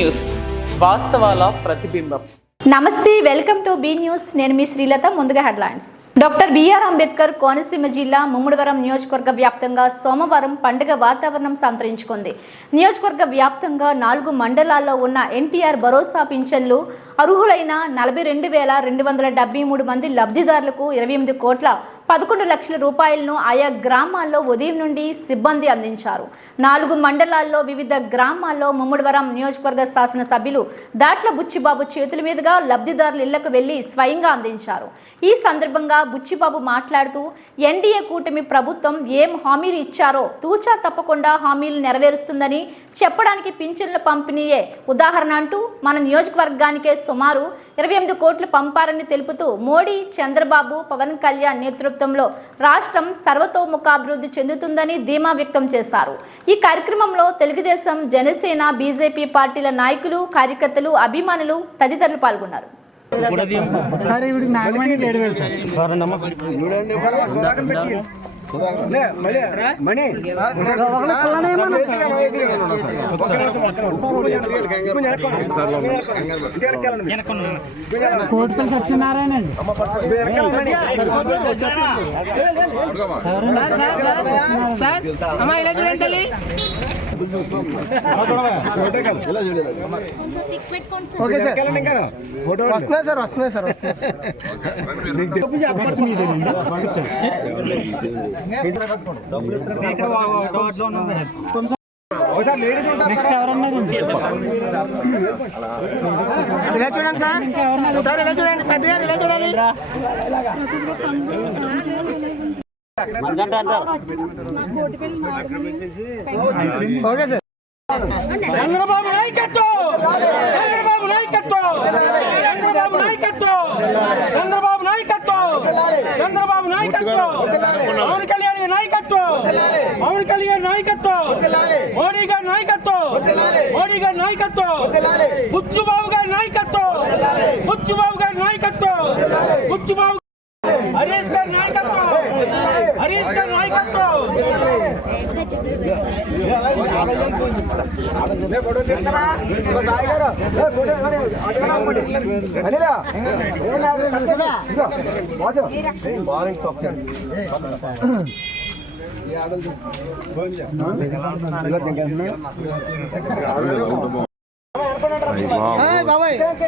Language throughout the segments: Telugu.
న్యూస్, వాస్తవాల ప్రతిబింబం. నమస్తే, వెల్కమ్ టు బి న్యూస్. నేను మీ శ్రీలత. ముందుగా headlines. Doctor BR Ambedkar Konaseema జిల్లా ముమ్మడివరం నియోజకవర్గ వ్యాప్తంగా సోమవారం పండుగ వాతావరణం సంతరించుకుంది. నియోజకవర్గ వ్యాప్తంగా 4 మండలాల్లో ఉన్న ఎన్టీఆర్ భరోసా పింఛన్లు అర్హులైన 42,273 మంది లబ్ధిదారులకు 28,11 లక్షల రూపాయలను ఆయా గ్రామాల్లో ఉదయం నుండి సిబ్బంది అందించారు. 4 మండలాల్లో వివిధ గ్రామాల్లో ముమ్మడివరం నియోజకవర్గ శాసనసభ్యులు దాట్ల బుచ్చిబాబు చేతుల మీదుగా లబ్ధిదారుల ఇళ్లకు వెళ్లి స్వయంగా అందించారు. ఈ సందర్భంగా బుచ్చిబాబు మాట్లాడుతూ ఎన్డీఏ కూటమి ప్రభుత్వం ఏం హామీలు ఇచ్చారో తూచా తప్పకుండా హామీలు నెరవేరుస్తుందని చెప్పడానికి పింఛన్ల పంపిణీయే ఉదాహరణ అంటూ మన నియోజకవర్గానికే సుమారు 28 కోట్లు పంపారని తెలుపుతూ మోడీ, చంద్రబాబు, పవన్ కళ్యాణ్ నేతృత్వంలో రాష్ట్రం సర్వతోముఖాభివృద్ధి చెందుతుందని ధీమా వ్యక్తం చేశారు. ఈ కార్యక్రమంలో తెలుగుదేశం, జనసేన, బీజేపీ పార్టీల నాయకులు, కార్యకర్తలు, అభిమానులు తదితరులు పాల్గొన్నారు. కోటిపల్లి సత్యనారాయణ అండి. నెక్స్ట్ ఎవరన్నా ఇలా చూడండి సార్, సార్ ఇలా చూడండి, పెద్దగా ఇలా చూడాలి. Okay sir. చంద్రబాబు నాయకత్వం, చంద్రబాబు నాయకత్వం, చంద్రబాబు నాయకత్వం, చంద్రబాబు నాయకత్వం, చంద్రబాబు నాయకత్వం, పవన్ కళ్యాణ్ నాయకత్వం, పవన్ కళ్యాణ్ నాయకత్వం, మోడీ గారి నాయకత్వం, మోడీ గారి నాయకత్వం, బుచ్చుబాబు గారి నాయకత్వం, బుచ్చుబాబు గారి నాయకత్వం, బుచ్చుబాబు హరీష్ గారి నాయకత్వం, హరీష్ గారి నాయకత్వం.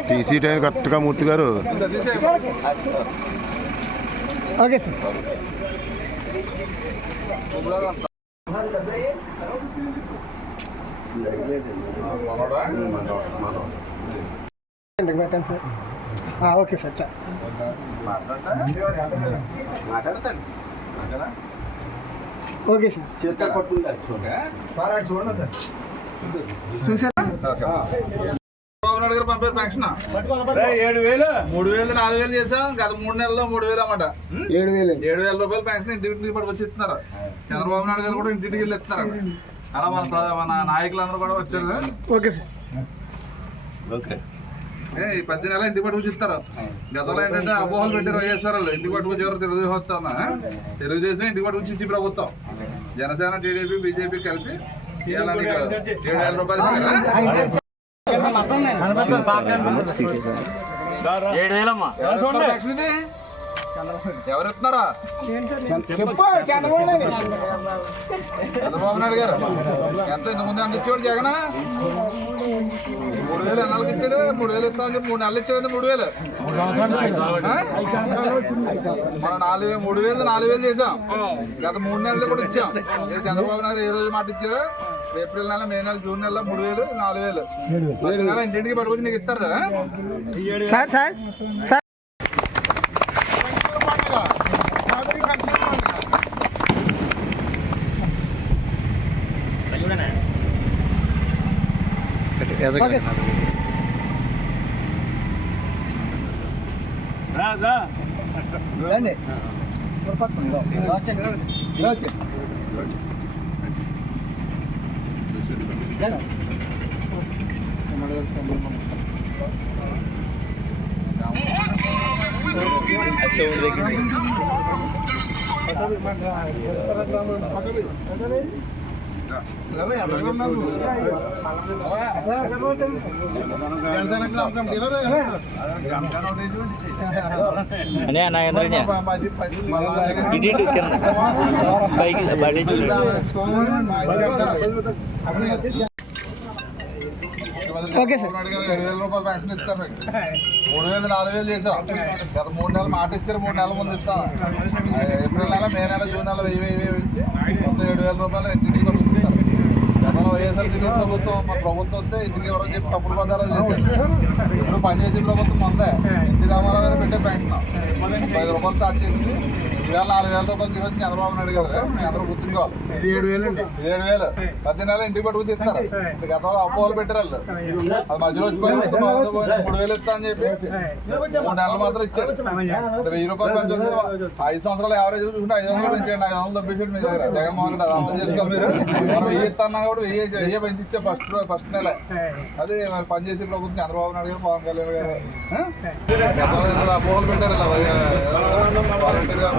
టీసీ టైం కరెక్ట్గా మూర్తి గారు. Okay sir. పెట్టండి sir. Okay sir. Okay sir. చూసారా? చంద్రబాబు నాయుడు గారు పంపారు పెన్షన్ 7,000, 3,000, 4,000 చేసాం. గత 3 నెలల్లో 3,000 అన్నమాట. 7,000 రూపాయలు పెన్షన్ ఇంటికి పట్టుకొచ్చి ఇస్తున్నారు. చంద్రబాబు నాయుడు గారు కూడా ఇంటికి వెళ్ళి ఇస్తున్నారు. అలా మన నాయకులందరూ కూడా వచ్చారు. Okay sir. ఓకే. ఈ 10 నెలలు ఇంటికి పట్టుకొచ్చి ఇస్తారు. గతంలో ఏంటంటే అపోహలు పెట్టారు వైఎస్ఆర్ వాళ్ళు. ఇంటికి పట్టుకొచ్చేవారు తెలుగుదేశం ఇంటికి పట్టుకొచ్చి ఇచ్చి ప్రభుత్వం. జనసేన, టీడీపీ, బీజేపీ కలిపి ఇవాళ 7,000 రూపాయలు 7,000 ఎవరు ఇస్తున్నారా? చంద్రబాబు నాయుడు గారు ఎంత ఇంతకుముందు ఎంత ఇచ్చాడు? జగన్ 3,000 ఎన్నాళ్ళకి ఇచ్చాడు? 3,000 ఇస్తామని చెప్పి 3 నెలలు ఇచ్చాడు. 3,000 మనం 3,000 4,000 చేసాం. గత 3 నెలలు కూడా ఇచ్చాం. చంద్రబాబు నాయుడు ఏ రోజు మాట ఇచ్చారు? ఏప్రిల్ నెల, మే నెల, జూన్ నెల 3,000 4,000 10 నెల ఇంటింటికి పట్టుకొచ్చి నీకు ఇస్తారా? Sir sir sir okay sir. 7,000 రూపాయలు పెన్షన్ ఇస్తాను మీకు. 3,000 4,000 చేసాం. గత 3 నెలలు మాట ఇచ్చారు, 3 నెలల ముందు ఇస్తాను. ఏప్రిల్ నెల, మే నెల, జూన్ నెల 1000 ఇచ్చి మొత్తం 7,000 రూపాయలు ఇంటికి పంపిస్తారు. గతంలో వైఎస్ఆర్సీపీ ప్రభుత్వం, మా ప్రభుత్వం వస్తే ఇంటికి ఎవరని చెప్పి తప్పుడు పదాలు చేశారు. ఇప్పుడు పనిచేసే ప్రభుత్వం ఉందే, ఎన్టీ రామారావు గారు పెట్టే పెన్షన్ 5 రూపాయలు స్టార్ట్ చేసి ఇవాళ 4,000 రూపాయలు తీసుకొచ్చి చంద్రబాబు నాయుడు గారు మీ అందరూ గుర్తుంచుకోవాలి. 7,000 ప్రతి నెల ఇంటికి పట్టుకు ఇస్తారు. గతంలో అపోహలు పెట్టారు వాళ్ళు. అది మధ్యలో వచ్చిపోయి 3,000 ఇస్తా అని చెప్పి 3 నెలలు మాత్రం ఇచ్చాడు. 1000 రూపాయలు పెంచుతుంది. 5 సంవత్సరాలు యావరేజ్ చూసుకుంటే 500 పెంచండి, 500 తప్పించండి మీ దగ్గర. జగన్మోహన్ రెడ్డి అది అర్థం చేసుకోవాలి మీరు. మనం 1000 ఇస్తా అన్నా కూడా 1000 పెంచిచ్చే ఫస్ట్ నెల. అది మరి పనిచేసే ప్రభుత్వం చంద్రబాబు నాయుడు గారు, పవన్ కళ్యాణ్ గారు గతంలో అపోహలు పెట్టారు. వాలంటీర్గా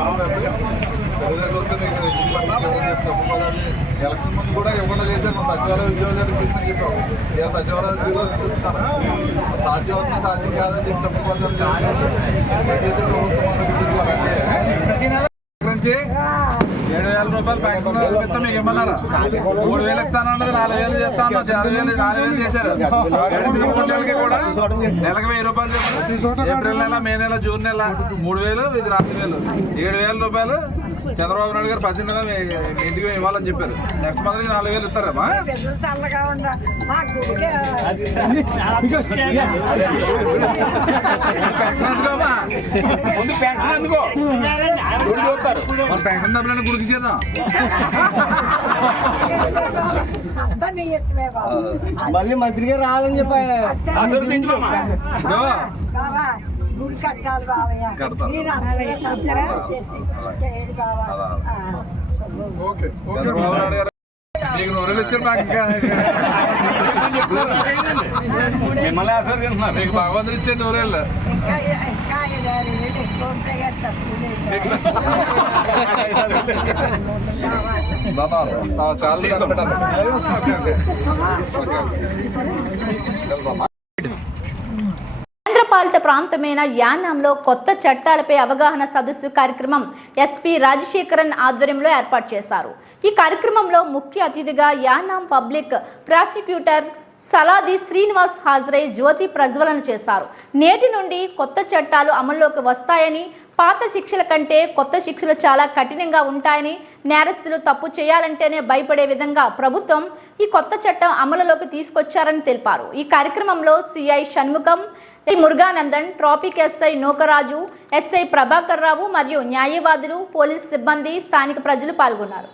ఎలక్షన్ ముందు కూడా ఇవ్వకుండా చేశారు. సచివాలయ ఉద్యోగాలు ఇప్పించమని చెప్పాం. ఇలా సచివాలయ ఉద్యోగాలు చూపిస్తాను. సాధ్యం అవుతుంది, సాధ్యం కాదని చెప్పి ప్రభుత్వం నుంచి 7,000 రూపాయలు పెన్షన్ ఇస్తాం. మీకు ఇమ్మన్నారా? 3,000 ఇస్తానన్నది 4,000 చేస్తాను. 4,000 చేశారు. గడిచిన 3 నెలలకి కూడా నెలకు 1,000 రూపాయలు చెప్పారు. ఏప్రిల్ నెల, మే నెల, జూన్ నెల 3,000, ఇది 4,000, 7,000 రూపాయలు చంద్రబాబు నాయుడు గారు 10 నెల ఇంటికి ఇవ్వాలని చెప్పారు. నెక్స్ట్ మంత్ 4,000 ఇస్తారమ్మా. పెన్షన్ ఎందుకోమా? మన పెన్షన్ డబ్బులన్నీ గుడికి చేద్దాం. మళ్ళీ మంత్రి గారు రావాలని చెప్పారు. గుడి కట్టాలి బాబయ్య. మీరు అందరూ సంవత్సరాలు చేయడు బాబా. చంద్రబాబు నాయుడు గారు మీకు 100 ఇచ్చారు. మాకు మీకు భగవంతుడు ఇచ్చే 100. చాలా కేంద్రపాలిత ప్రాంతమైన యానాంలో కొత్త చట్టాలపై అవగాహన సదస్సు కార్యక్రమం ఎస్పీ రాజశేఖరన్ ఆధ్వర్యంలో ఏర్పాటు చేశారు. ఈ కార్యక్రమంలో ముఖ్య అతిథిగా యానాం పబ్లిక్ ప్రాసిక్యూటర్ సలాది శ్రీనివాస్ హాజరై జ్యోతి ప్రజ్వలన చేశారు. నేటి నుండి కొత్త చట్టాలు అమల్లోకి వస్తాయని, పాత శిక్షల కంటే కొత్త శిక్షలు చాలా కఠినంగా ఉంటాయని, నేరస్తులు తప్పు చేయాలంటేనే భయపడే విధంగా ప్రభుత్వం ఈ కొత్త చట్టం అమలులోకి తీసుకొచ్చారని తెలిపారు. ఈ కార్యక్రమంలో CI Shanmugam, Muruganandan, traffic SI Nookaraju, SI Prabhakar Rao మరియు న్యాయవాదులు, పోలీస్ సిబ్బంది, స్థానిక ప్రజలు పాల్గొన్నారు.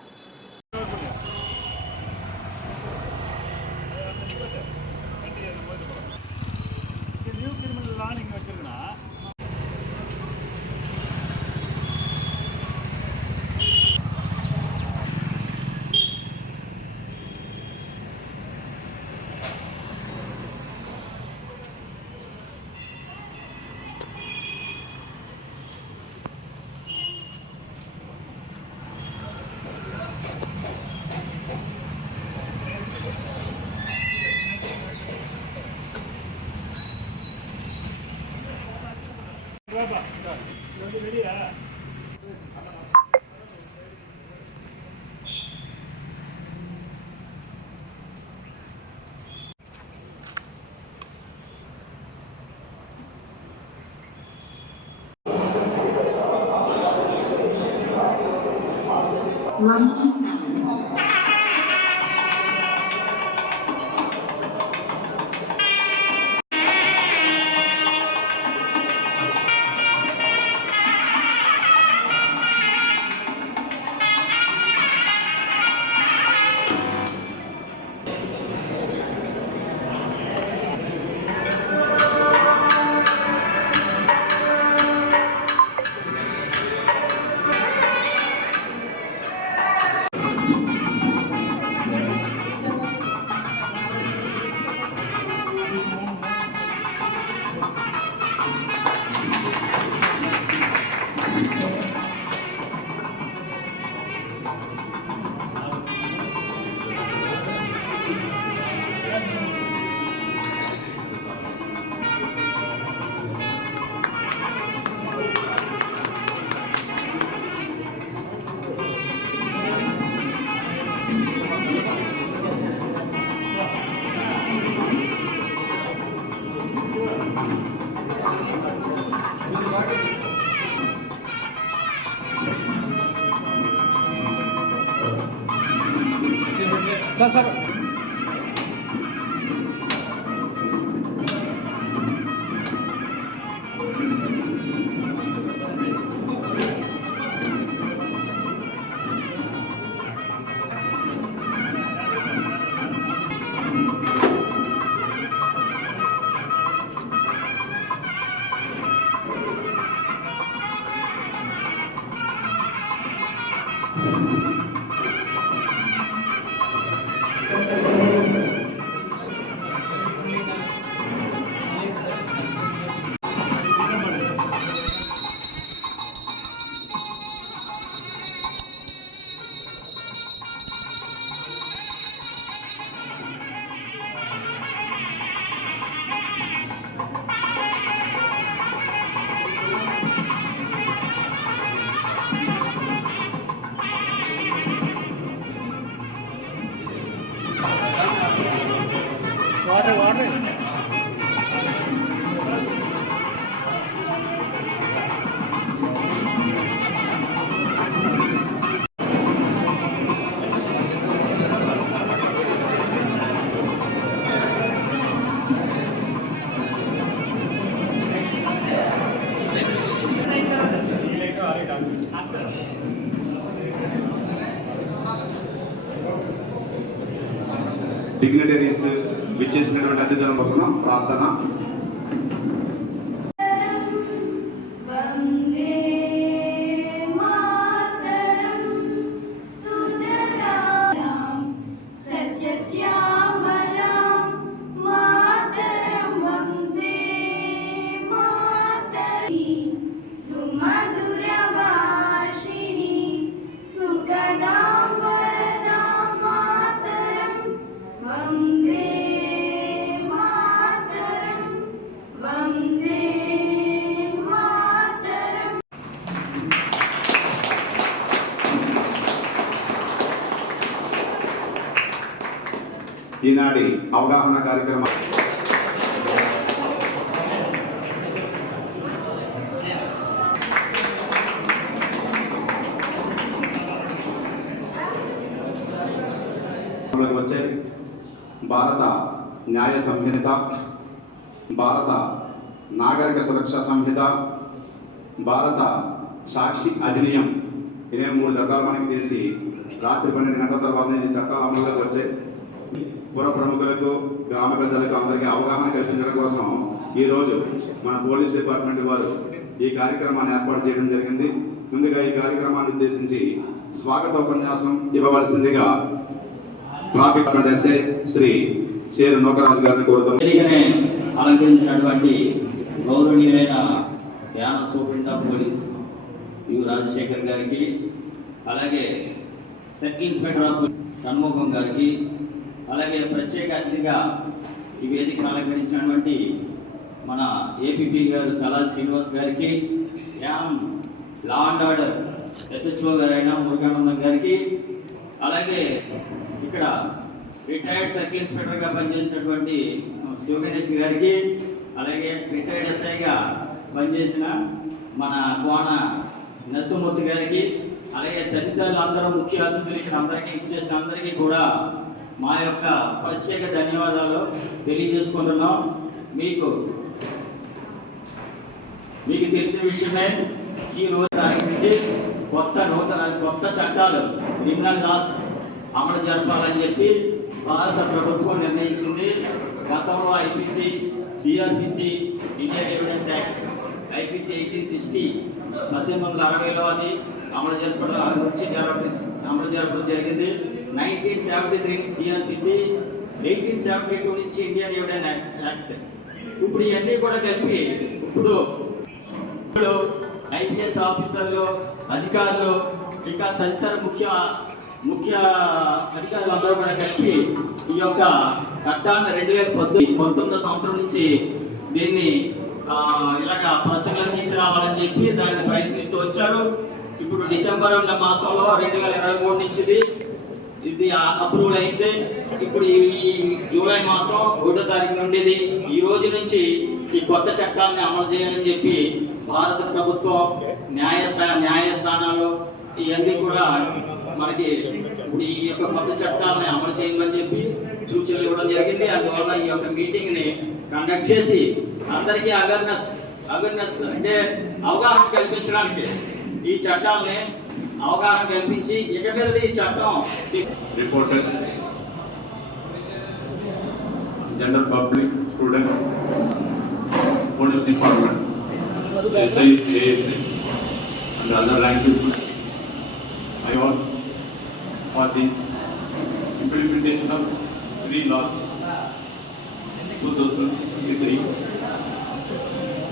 డిగ్నిటరీస్ విచ్చేసినటువంటి అతిథుల కోసం ప్రార్థన. ఈనాటి అవగాహన కార్యక్రమం వచ్చే భారత న్యాయ సంహిత, భారత నాగరిక సురక్షా సంహిత, భారత సాక్షి అధినియం ఇదే 3 చట్టాలు మనకి చేసి రాత్రి 12 గంటల తర్వాత ఈ చట్టాలు అమలులోకి వచ్చాయి. పుర ప్రముఖులకు, గ్రామ పెద్దలకు అందరికీ అవగాహన కల్పించడం కోసం ఈరోజు మన పోలీస్ డిపార్ట్మెంట్ వారు ఈ కార్యక్రమాన్ని ఏర్పాటు చేయడం జరిగింది. ముందుగా ఈ కార్యక్రమాన్ని ఉద్దేశించి స్వాగతోపన్యాసం ఇవ్వవలసిందిగా ట్రాఫిక్ ఎస్ఐ శ్రీ చేరు నోకరాజు గారిని కోరుతున్నాం. అలంకరించినటువంటి గౌరవనీయులైన యాన superintendent of police U Rajasekhar గారికి, అలాగే సర్కిల్ ఇన్స్పెక్టర్ ఆఫ్ షణ్ముఖం గారికి, అలాగే ప్రత్యేక అతిథిగా ఈ వేదికను అలంకరించినటువంటి మన ఏపీపీ గారు సలా శ్రీనివాస్ గారికి, an law and order SHO గారైన మురుగానందం గారికి, అలాగే ఇక్కడ రిటైర్డ్ సర్కిల్ ఇన్స్పెక్టర్గా పనిచేసినటువంటి శివగణేష్ గారికి, అలాగే రిటైర్డ్ ఎస్ఐగా పనిచేసిన మన కోన నరసింహమూర్తి గారికి, అలాగే తదితరులు అందరూ ముఖ్య అతిథులు ఇచ్చేసిన అందరికీ కూడా మా యొక్క ప్రత్యేక ధన్యవాదాలు తెలియజేసుకుంటున్నాం. మీకు తెలిసిన విషయమే, ఈ రోజు కొత్త చట్టాలు క్రిమినల్ లాస్ అమలు జరపాలని చెప్పి భారత ప్రభుత్వం నిర్ణయించింది. గతంలో IPC, CrPC, Indian evidence act, IPC 1860 1960లో అది అమలు జరపడం జరిగింది. 1973 నుంచి సిఆర్పిసి, 1872 నుంచి ఇండియన్ ఎవిడెన్స్ యాక్ట్. ఇప్పుడు ఇవన్నీ కూడా కలిపి ఇప్పుడు ఐపీఎస్ ఆఫీసర్లు, అధికారులు, ఇంకా తదితర ముఖ్య అధికారులందరూ కూడా కలిపి ఈ యొక్క చట్టాన్ని 2019 సంవత్సరం నుంచి దీన్ని ఇలాగ ప్రచురణ తీసుకురావాలని చెప్పి దాన్ని ప్రయత్నిస్తూ వచ్చారు. ఇప్పుడు డిసెంబర్ మాసంలో 2023 నుంచి ఇది అప్రూవల్ అయింది. ఇప్పుడు ఈ జూలై మాసం 1వ తారీఖు నుండి ఈ రోజు నుంచి ఈ కొత్త చట్టాన్ని అమలు చేయాలని చెప్పి భారత ప్రభుత్వం న్యాయస్థానాలు ఇవన్నీ కూడా మనకి ఈ యొక్క కొత్త చట్టాలను అమలు చేయమని చెప్పి సూచనలు ఇవ్వడం జరిగింది. అందువల్ల ఈ యొక్క మీటింగ్ ని కండక్ట్ చేసి అందరికీ అవేర్నెస్ అంటే అవగాహన కల్పించడానికి ఈ చట్టాలని అవగాహన కల్పించి ఇక మీద ఈ చట్టం reporter general public student police department SIs, ASI and other rank people. I want for this implementation of 3 laws 2023.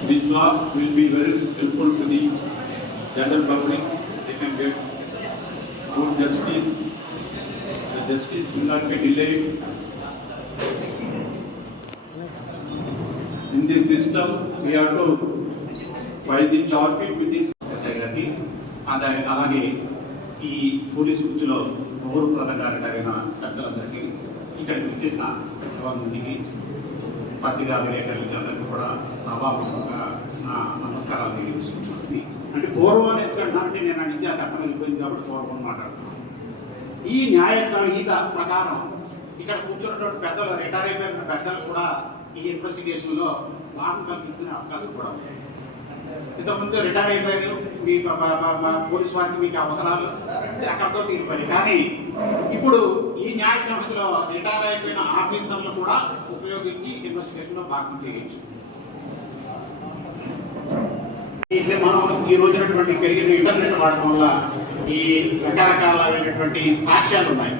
This law will be very helpful to the general public. They can get good justice. The justice will not be delayed. In this system, we have to file the charge sheet within SI. అలాగే ఈ పోలీసు వృత్తిలో గౌరవప్రదంగా జరిగిన చట్టాలందరికీ ఇక్కడికి వచ్చేసిన మందికి పత్రికా విలేకరులకి అందరికీ కూడా సభాముఖంగా నా నమస్కారాలు తెలియజేస్తున్నాను. అంటే పూర్వం అనేది కంటే నేను నిజా చట్టం వెళ్ళిపోయింది కాబట్టి పూర్వం మాట్లాడుతున్నాను. ఈ న్యాయ సంహిత ప్రకారం ఇక్కడ కూర్చున్నటువంటి పెద్దలు రిటైర్ అయిపోయిన పెద్దలు కూడా ఈ ఇన్వెస్టిగేషన్లో భాగం కల్పించిన అవకాశం కూడా ఉంది. ఇంతకుముందు రిటైర్ అయిపోయారు, మీ పోలీసు వారికి మీకు అవసరాలు అక్కడితో తీరిపోయాయి. కానీ ఇప్పుడు ఈ న్యాయ సంహితలో రిటైర్ అయిపోయిన ఆఫీసర్లు కూడా ఉపయోగించి ఇన్వెస్టిగేషన్లో భాగం చేయొచ్చు. మనం ఈ రోజునటువంటి పెరిగిన ఇంటర్నెట్ వాడటం వల్ల ఈ రకరకాలైనటువంటి సాక్ష్యాలు ఉన్నాయి.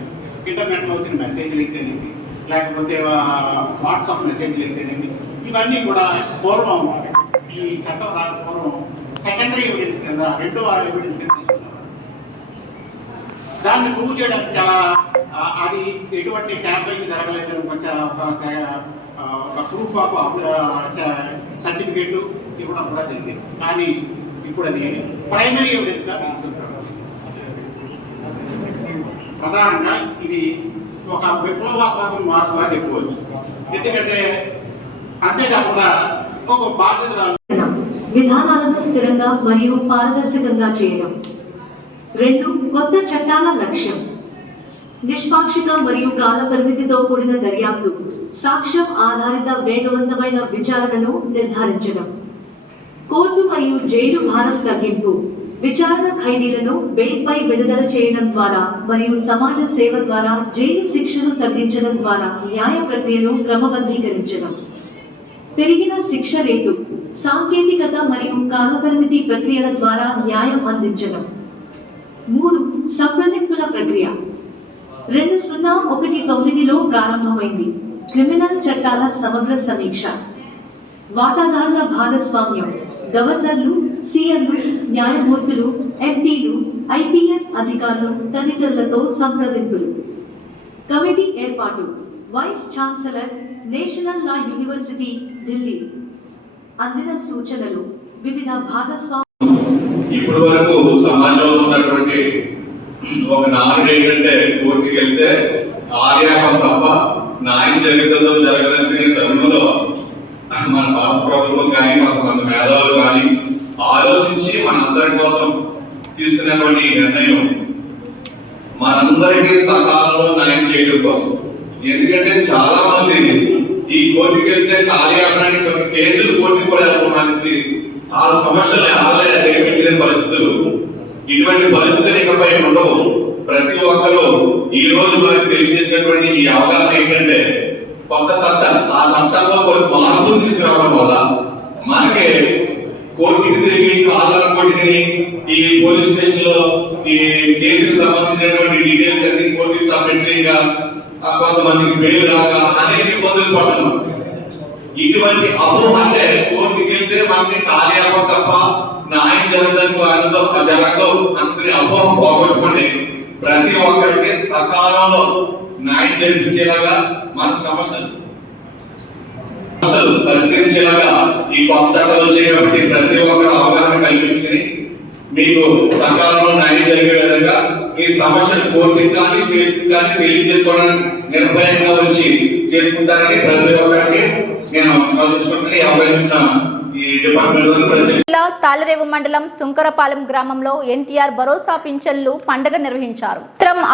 ఇంటర్నెట్లో వచ్చిన మెసేజ్లు అయితేనేమి, లేకపోతే వాట్సాప్ మెసేజ్లు అయితేనేమి, ఇవన్నీ కూడా పూర్వం ఈ చట్టం రాకపోవడం సెకండరీ ఎవిడెన్స్ కింద, రెండో ఎవిడెన్స్ కింద తీసుకున్నారు. దాన్ని ప్రూవ్ చేయడానికి చాలా అది ఎటువంటి ట్యాంపరింగ్ జరగలేదని ఒక ప్రూఫ్ ఆఫ్ సర్టిఫికేట్ ఇవ్వడం కూడా జరిగింది. కానీ ఇప్పుడు అది ప్రైమరీ ఎవిడెన్స్గా తీసుకుంటారు. ప్రధానంగా ఇది ఒక విప్లవాత్మక మార్పుగా చెప్పుకోవచ్చు. ఎందుకంటే అంతేకాకుండా ఒక బాధ్యత విధానాలను స్థిరంగా మరియు పారదర్శకంగా చేయడం. 2 కొత్త చట్టాల లక్ష్యం నిష్పాక్షిక మరియు కాల పరిమితితో కూడిన దర్యాప్తు, సాక్ష్యం ఆధారిత వేగవంతమైన విచారణను నిర్ధారించడం. కోర్టు మరియు జైలు భారం తగ్గింపు, విచారణ ఖైదీలను బెయిల్పై విడుదల చేయడం ద్వారా మరియు సమాజ సేవ ద్వారా జైలు శిక్షను తగ్గించడం ద్వారా న్యాయ ప్రక్రియను క్రమబద్ధీకరించడం. పెరిగిన శిక్ష రేటు, సాంకేతికత మరియు కాలపరిమితి ప్రక్రియల ద్వారా న్యాయం అందించడం. 3 సంప్రదింపుల ప్రక్రియ 2019లో ప్రారంభమైంది. క్రిమినల్ చట్టాల సమగ్ర సమీక్ష, వాటాదారుల భాగస్వామ్యం, గవర్నర్లు, సీఎంలు, న్యాయమూర్తులు, ఎంపీలు, ఐపీఎస్ అధికారులు తదితరులతో సంప్రదింపులు. కమిటీ ఏర్పాటు, vice chancellor, national law university, Delhi. అందిన సూచనలు, వివిధ భాగస్వామ్య. ఇప్పటి వరకు సమాజంలో ఉన్నటువంటి ఒక నాలుగు ఏంటంటే కోర్టుకి వెళ్తే ఆర్యాపం తప్ప న్యాయం జరుగుతుందో జరగదనుకునే తరుణంలో మన భారత ప్రభుత్వం కానీ కొంతమంది మేధావులు కానీ ఆలోచించి మనందరి కోసం తీసుకున్నటువంటి నిర్ణయం మనందరికీ సకాలంలో న్యాయం చేయడం కోసం. ఎందుకంటే చాలా మంది ఈ కోర్టుకి వెళ్తే కార్యాలయాన్ని కొన్ని కేసులు కోర్టుకు కూడా మానేసి ఆ సమస్యల్ని ఆలయ తెలియబెట్టిన పరిస్థితులు, ఇటువంటి పరిస్థితులు ఇకపై ఉండవు. ప్రతి ఒక్కరూ ఈ రోజు మనకు తెలియజేసినటువంటి ఈ అవగాహన ఏంటంటే కొత్త చట్టం, ఆ చట్టంలో కొన్ని మార్పులు తీసుకురావడం వల్ల మనకి కోర్టుకి తిరిగి కాళ్ళ కొట్టుకుని ఈ పోలీస్ స్టేషన్ లో ఈ కేసుకు సంబంధించినటువంటి డీటెయిల్స్ అన్ని కోర్టుకి సబ్మిట్ చేయగా కొంతమందికి బెయిల్ రాక అనేక ఇబ్బందులు పడుతున్నాం. ఇటువంటి అపోహ అంటే కోర్టుకి వెళ్తే మనకి కార్యాలయం తప్ప న్యాయం జరగదు అనుకునే అపోహ పోగొట్టుకుని ప్రతి ఒక్కరికి సకాలంలో న్యాయం జరిపించేలాగా మన సమస్యలు పరిష్కరించేలాగా ఈ కొత్త చట్టాలు వచ్చాయి. కాబట్టి ప్రతి ఒక్కరు అవగాహన కల్పించుకుని మీకు సకాలంలో న్యాయం జరిగే విధంగా ఈ సమస్యను కోర్టుకి కానీ స్టేట్కి కానీ తెలియజేసుకోవడానికి నిర్భయంగా వచ్చి చేసుకుంటారని ప్రతి ఒక్కరికి నేను ఆలోచించుకుంటున్నాను. ఈ అవగాహన ఈ డిపార్ట్మెంట్ వరకు జిల్లా తాళరేవు మండలం సుంకరపాలెం గ్రామంలో ఎన్టీఆర్ భరోసా పింఛన్లు పండుగ నిర్వహించారు.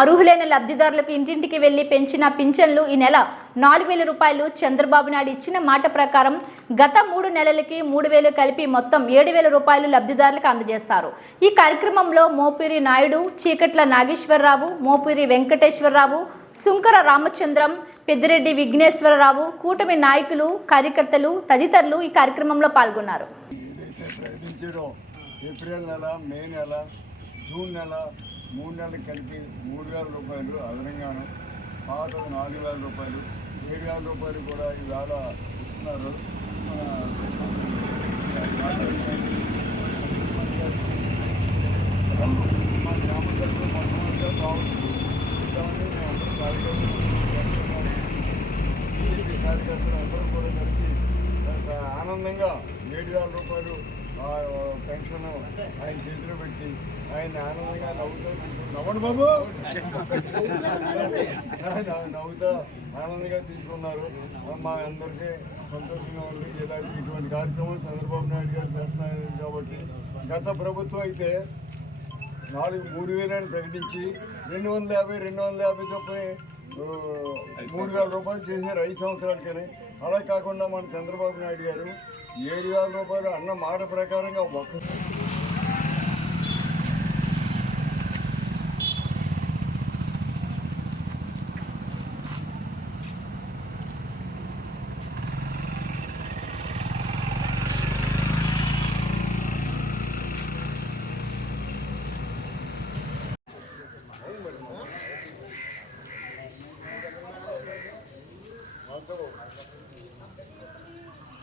అర్హులైన లబ్ధిదారులకు ఇంటింటికి వెళ్లి పెంచిన పింఛన్లు ఈ నెల 4,000 రూపాయలు చంద్రబాబు నాయుడు ఇచ్చిన మాట ప్రకారం గత 3 నెలలకి 3,000 కలిపి మొత్తం 7,000 రూపాయలు లబ్ధిదారులకు అందజేశారు. ఈ కార్యక్రమంలో మోపిరి నాయుడు, చీకట్ల నాగేశ్వరరావు, మోపిరి వెంకటేశ్వరరావు, సుంకర రామచంద్రం, పెద్దిరెడ్డి విఘ్నేశ్వరరావు, కూటమి నాయకులు, కార్యకర్తలు తదితరులు ఈ కార్యక్రమంలో పాల్గొన్నారు. ఏప్రిల్ నెల, మే నెల, జూన్ నెల 3 నెలలు కలిపి 3,000 రూపాయలు అదనంగాను, పాత 4,000 రూపాయలు, 7,000 రూపాయలు కూడా ఈవేళ ఇస్తున్నారు. మా గ్రామం తరఫున మొట్టమొదటిగా బాగుంటుంది కార్యకర్తలు అందరూ కూడా కలిసి ఆనందంగా 7,000 రూపాయలు పెన్షన్ ఆయన చేతిలో పెట్టి ఆయన ఆనందంగా నవ్వండి బాబు నవ్వుతా ఆనందంగా తీసుకున్నారు. మా అందరికీ సంతోషంగా ఉంది. ఇటువంటి కార్యక్రమం చంద్రబాబు నాయుడు గారు చేస్తున్నారు కాబట్టి గత ప్రభుత్వం అయితే 3,000 అని ప్రకటించి 250 చొప్పున 3,000 రూపాయలు చేశారు 5 సంవత్సరాలకని. అలా కాకుండా మన చంద్రబాబు నాయుడు గారు 7,000 రూపాయలు అన్న మాట ప్రకారంగా ఒక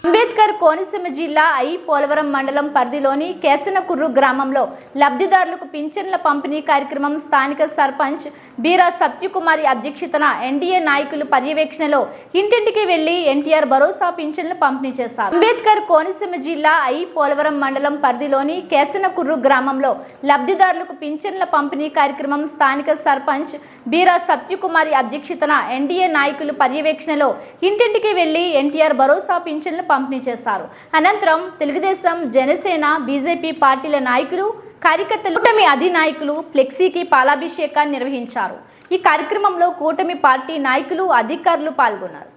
అంబేద్కర్ కోనసీమ జిల్లా పోలవరం మండలం పరిధిలోని కేసనకుర్రు గ్రామంలో లబ్ధిదారులకు పింఛన్ల పంపిణీ కార్యక్రమం స్థానిక సర్పంచ్ బీరా సత్యకుమారి అధ్యక్షతన ఎన్డీఏ నాయకులు పర్యవేక్షణలో ఇంటింటికి వెళ్లి ఎన్టీఆర్ భరోసా పింఛన్లు పంపిణీ చేశారు. అంబేద్కర్ కోనసీమ జిల్లా పోలవరం మండలం పరిధిలోని కేసనకుర్రు గ్రామంలో లబ్ధిదారులకు పింఛన్ల పంపిణీ కార్యక్రమం స్థానిక సర్పంచ్ బీరా సత్యకుమారి అధ్యక్షతన ఎన్డీఏ నాయకులు పర్యవేక్షణలో ఇంటింటికి వెళ్లి ఎన్టీఆర్ భరోసా పింఛన్లు పంపిణీ చేశారు. అనంతరం తెలుగుదేశం, జనసేన, బీజేపీ పార్టీల నాయకులు, కార్యకర్తలు, కూటమి అధినాయకులు ఫ్లెక్సీకి పాలాభిషేకాన్ని నిర్వహించారు. ఈ కార్యక్రమంలో కూటమి పార్టీ నాయకులు, అధికారులు పాల్గొన్నారు.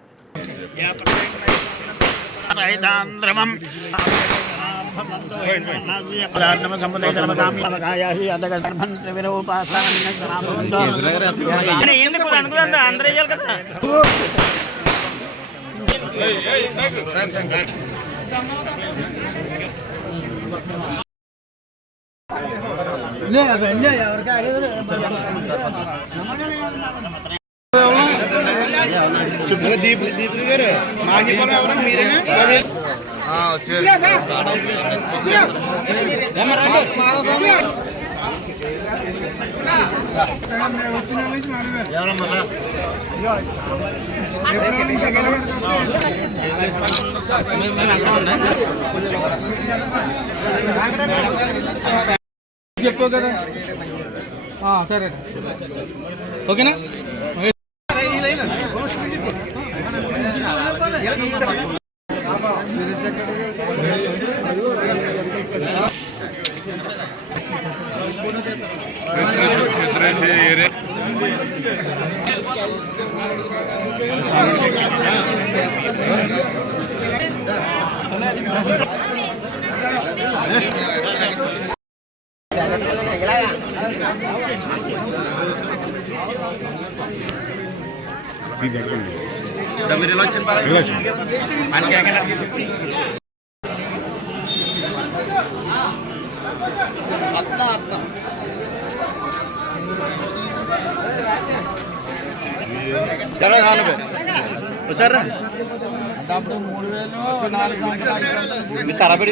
చెప్పు కదా సరే ఓకేనా. సార్ అప్పుడు 3,000 తరబడి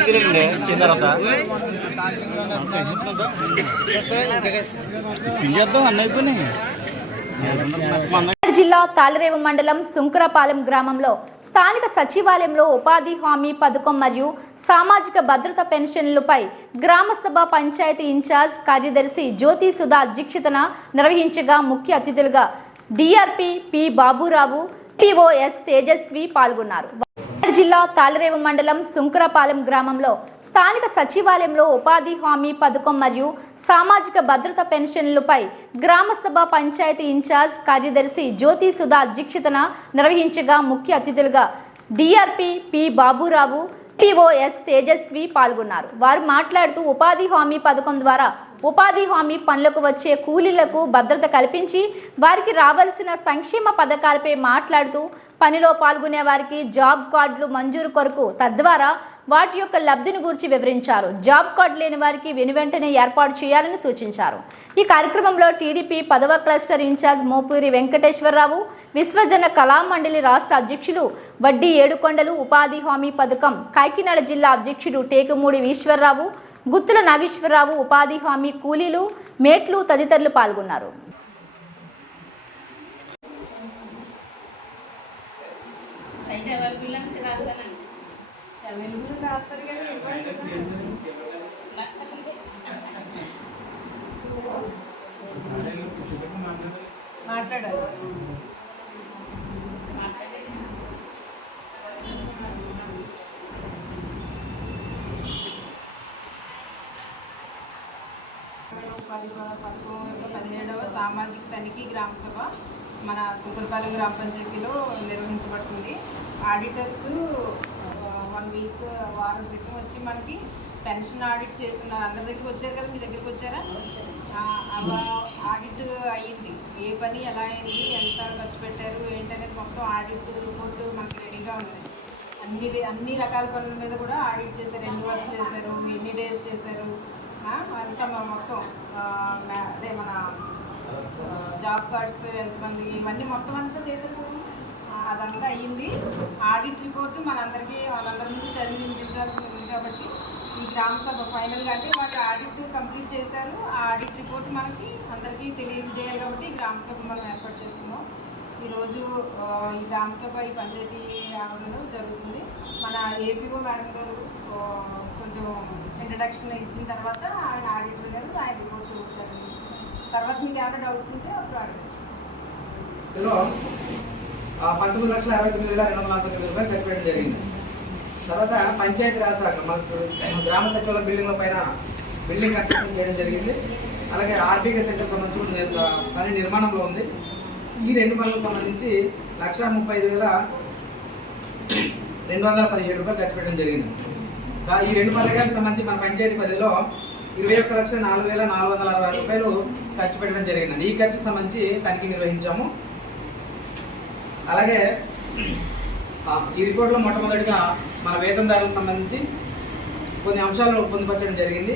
చిన్నదంతా అన్నైపోయినాయి. జిల్లా తాళరేవు మండలం సుంకరపాలెం గ్రామంలో స్థానిక సచివాలయంలో ఉపాధి హామీ పథకం మరియు సామాజిక భద్రత పెన్షన్లపై గ్రామసభ పంచాయతీ ఇన్ఛార్జ్ కార్యదర్శి జ్యోతి సుధా అధ్యక్షతన నిర్వహించగా ముఖ్య అతిథులుగా DRP P Baburao, POS Tejaswi పాల్గొన్నారు. జిల్లా తాళరేవు మండలం సుంకరపాలెం గ్రామంలో స్థానిక సచివాలయంలో ఉపాధి హామీ పథకం మరియు సామాజిక భద్రత పెన్షన్లపై గ్రామసభ పంచాయతీ ఇన్ఛార్జ్ కార్యదర్శి జ్యోతి సుధా అధ్యక్షతన నిర్వహించగా ముఖ్య అతిథులుగా DRP P Baburao, POS Tejaswi పాల్గొన్నారు. వారు మాట్లాడుతూ ఉపాధి హామీ పథకం ద్వారా ఉపాధి హామీ పనులకు వచ్చే కూలీలకు భద్రత కల్పించి వారికి రావాల్సిన సంక్షేమ పథకాలపై మాట్లాడుతూ పనిలో పాల్గొనే వారికి జాబ్ కార్డులు మంజూరు కొరకు తద్వారా వాటి యొక్క లబ్ధిని గురించి వివరించారు. జాబ్ కార్డు లేని వారికి వెనువెంటనే ఏర్పాటు చేయాలని సూచించారు. ఈ కార్యక్రమంలో టీడీపీ 10వ క్లస్టర్ ఇన్ఛార్జ్ మోపూరి వెంకటేశ్వరరావు, విశ్వజన కళామండలి రాష్ట్ర అధ్యక్షులు వడ్డీ ఏడుకొండలు, ఉపాధి హామీ పథకం కాకినాడ జిల్లా అధ్యక్షుడు టేకుమూడి ఈశ్వరరావు, గుత్తుల నాగేశ్వరరావు, ఉపాధి హామీ కూలీలు, మేట్లు తదితరులు పాల్గొన్నారు. పథకం 17వ సామాజిక తనిఖీ గ్రామ సభ మన సుంకరపాలెం గ్రామ పంచాయతీలో నిర్వహించబడుతుంది. ఆడిటర్స్ 1 వీక్ వారం క్రితం వచ్చి మనకి పెన్షన్ ఆడిట్ చేస్తున్నారు. అందరి దగ్గరికి వచ్చారు కదా, మీ దగ్గరికి వచ్చారా? ఆడిట్ అయ్యింది. ఏ పని ఎలా అయింది, ఎంత ఖర్చు పెట్టారు ఏంటనేది మొత్తం ఆడిట్ రిపోర్టు మనకి రెడీగా ఉంది. అన్ని రకాల పనుల మీద కూడా ఆడిట్ చేశారు. ఎన్ని వర్క్స్ చేశారు, ఎన్ని డేస్ చేశారు, అంతా మొత్తం అదే మన జాబ్ కార్డ్స్ ఎంతమంది, ఇవన్నీ మొత్తం అంతా చేశారు. అదంతా అయ్యింది. ఆడిట్ రిపోర్టు వాళ్ళందరి నుంచి చదివి వినిపించాల్సి ఉంది. కాబట్టి ఈ గ్రామ సభ ఫైనల్గా అంటే వాళ్ళు ఆడిట్ కంప్లీట్ చేశారు. ఆ ఆడిట్ రిపోర్ట్ మనకి అందరికీ తెలియజేయాలి. కాబట్టి ఈ గ్రామ సభ మనం ఏర్పాటు చేస్తున్నాం. ఈరోజు ఈ గ్రామ సభ ఈ పంచాయతీ ఆవరణలో జరుగుతుంది. మన ఏపీఓ మేడం గారు కొంచెం ఇంట్రడక్షన్ ఇచ్చిన తర్వాత ఆయన ఆడిటర్ గారు ఆయన రిపోర్ట్ చదివిస్తారు. తర్వాత మీకు ఏమైనా డౌట్స్ ఉంటే అప్పుడు అడగచ్చు. 19,69,249 రూపాయలు ఖర్చు పెట్టడం జరిగింది. తర్వాత పంచాయతీ రాజ్ శాఖ మనకు గ్రామ సచివాలయ బిల్డింగ్ల పైన బిల్డింగ్ కన్స్ట్రక్షన్ చేయడం జరిగింది. అలాగే ఆర్బీకే సెంటర్ సంబంధించి పని నిర్మాణంలో ఉంది. ఈ 2 పనులకు సంబంధించి 1,30,217 రూపాయలు ఖర్చు పెట్టడం జరిగింది. ఈ 2 పథకాలకు సంబంధించి మన పంచాయతీ పరిధిలో 21,04,460 రూపాయలు ఖర్చు పెట్టడం జరిగిందండి. ఈ ఖర్చుకు సంబంధించి తనిఖీ నిర్వహించాము. అలాగే ఈ రిపోర్ట్లో మొట్టమొదటిగా మన వేతనదారులకు సంబంధించి కొన్ని అంశాలను పొందుపరచడం జరిగింది.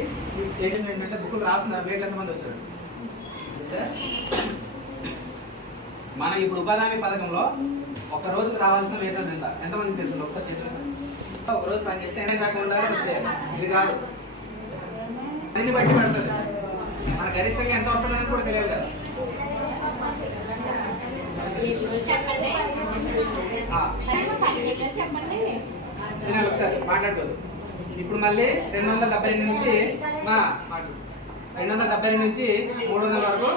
ఏంటంటే బుక్కులు రాస్తున్నారు, వేట్లు ఎంతమంది వచ్చారు. మనం ఇప్పుడు ఉపాధి హామీ పథకంలో ఒక రోజుకు రావాల్సిన వేతనం ఎంతమంది తెలుసు? ఒక రోజు పని చేస్తే ఏమైనా కాకుండా వచ్చేయాలి. ఇది కాదు, అన్ని బట్టి పడుతుంది. మన గరిష్టంగా ఎంత వస్తుందనేది కూడా తెలియాలి కదా. వినాలి ఒకసారి మాట్లాడుకోదు. ఇప్పుడు మళ్ళీ 272 నుంచి 272 నుంచి 300 వరకు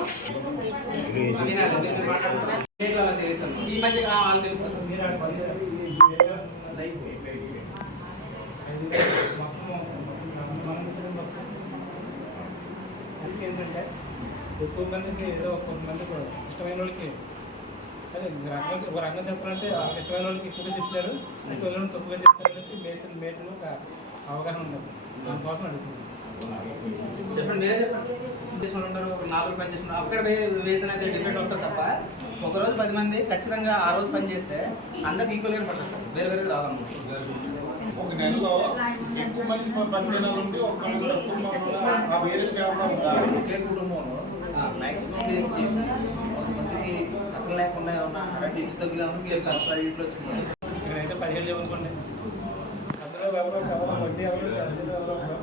వినాలి. తెలుస్తాను ఈ మధ్య వాళ్ళు తెలుస్తారు. ఏంటంటే ఎక్కువ మందికి ఏదో కొంతమంది ఇష్టమైన వాళ్ళకి అదే ఒక రంగం చెప్పాలంటే ఇష్టమైన వాళ్ళకి ఎక్కువగా చెప్తారు, ఇష్టమైన వాళ్ళకి తక్కువగా చెప్తారు అనేసి మేటలు ఒక అవగాహన ఉండదు. దానికోసం అడుగుతుంది. చెప్పండి, మీరే చెప్పండి. ఉంటారు 4 రోజులు పని చేస్తున్నారు. అక్కడ వేసిన అయితే డిఫరెంట్ అవుతుంది తప్ప ఒకరోజు 10 మంది ఖచ్చితంగా ఆ రోజు పని చేస్తే అందరికి ఈక్వల్గా పడుతుంది. వేరే వేరేగా రావాలన్నమాట. ఒక నెలలో ఎక్కువ మంది 10 దినాలు ఉండి ఒక ఒకే కుటుంబంలో మ్యాక్సిమం డేస్ చేసి కొంతమందికి అసలు లేకుండా ఏమన్నా అలాంటి ఇచ్చి దగ్గర అసలు ఇంట్లో వచ్చినాయి. ఇక్కడైతే 17 చెప్పనుకోండి. అందులో వడ్డీ ఎవరు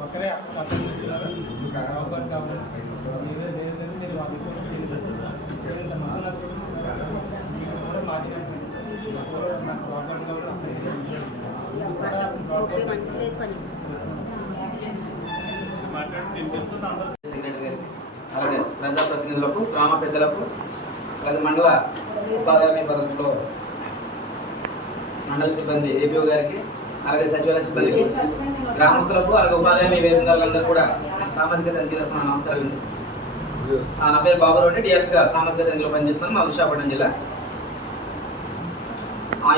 ఒకరే మొత్తం తీసుకున్నారు. కావాలి మీరు అలాగే ప్రజాప్రతినిధులకు, గ్రామ పెద్దలకు, అలాగే మండల ఉపాధి హామీ పథకంలో మండల సిబ్బంది ఏపీఓ గారికి, అలాగే సచివాలయ సిబ్బందికి, గ్రామస్తులకు, అలాగే ఉపాధ్యాయ వేదికలందరూ కూడా సామాజిక తనిఖీ తరఫున నమస్కారాలు. నా పేరు బాబురావు అండి, డిఎల్గా సామాజిక తనిఖీలో పనిచేస్తున్నాను, మా విశాఖపట్నం జిల్లా.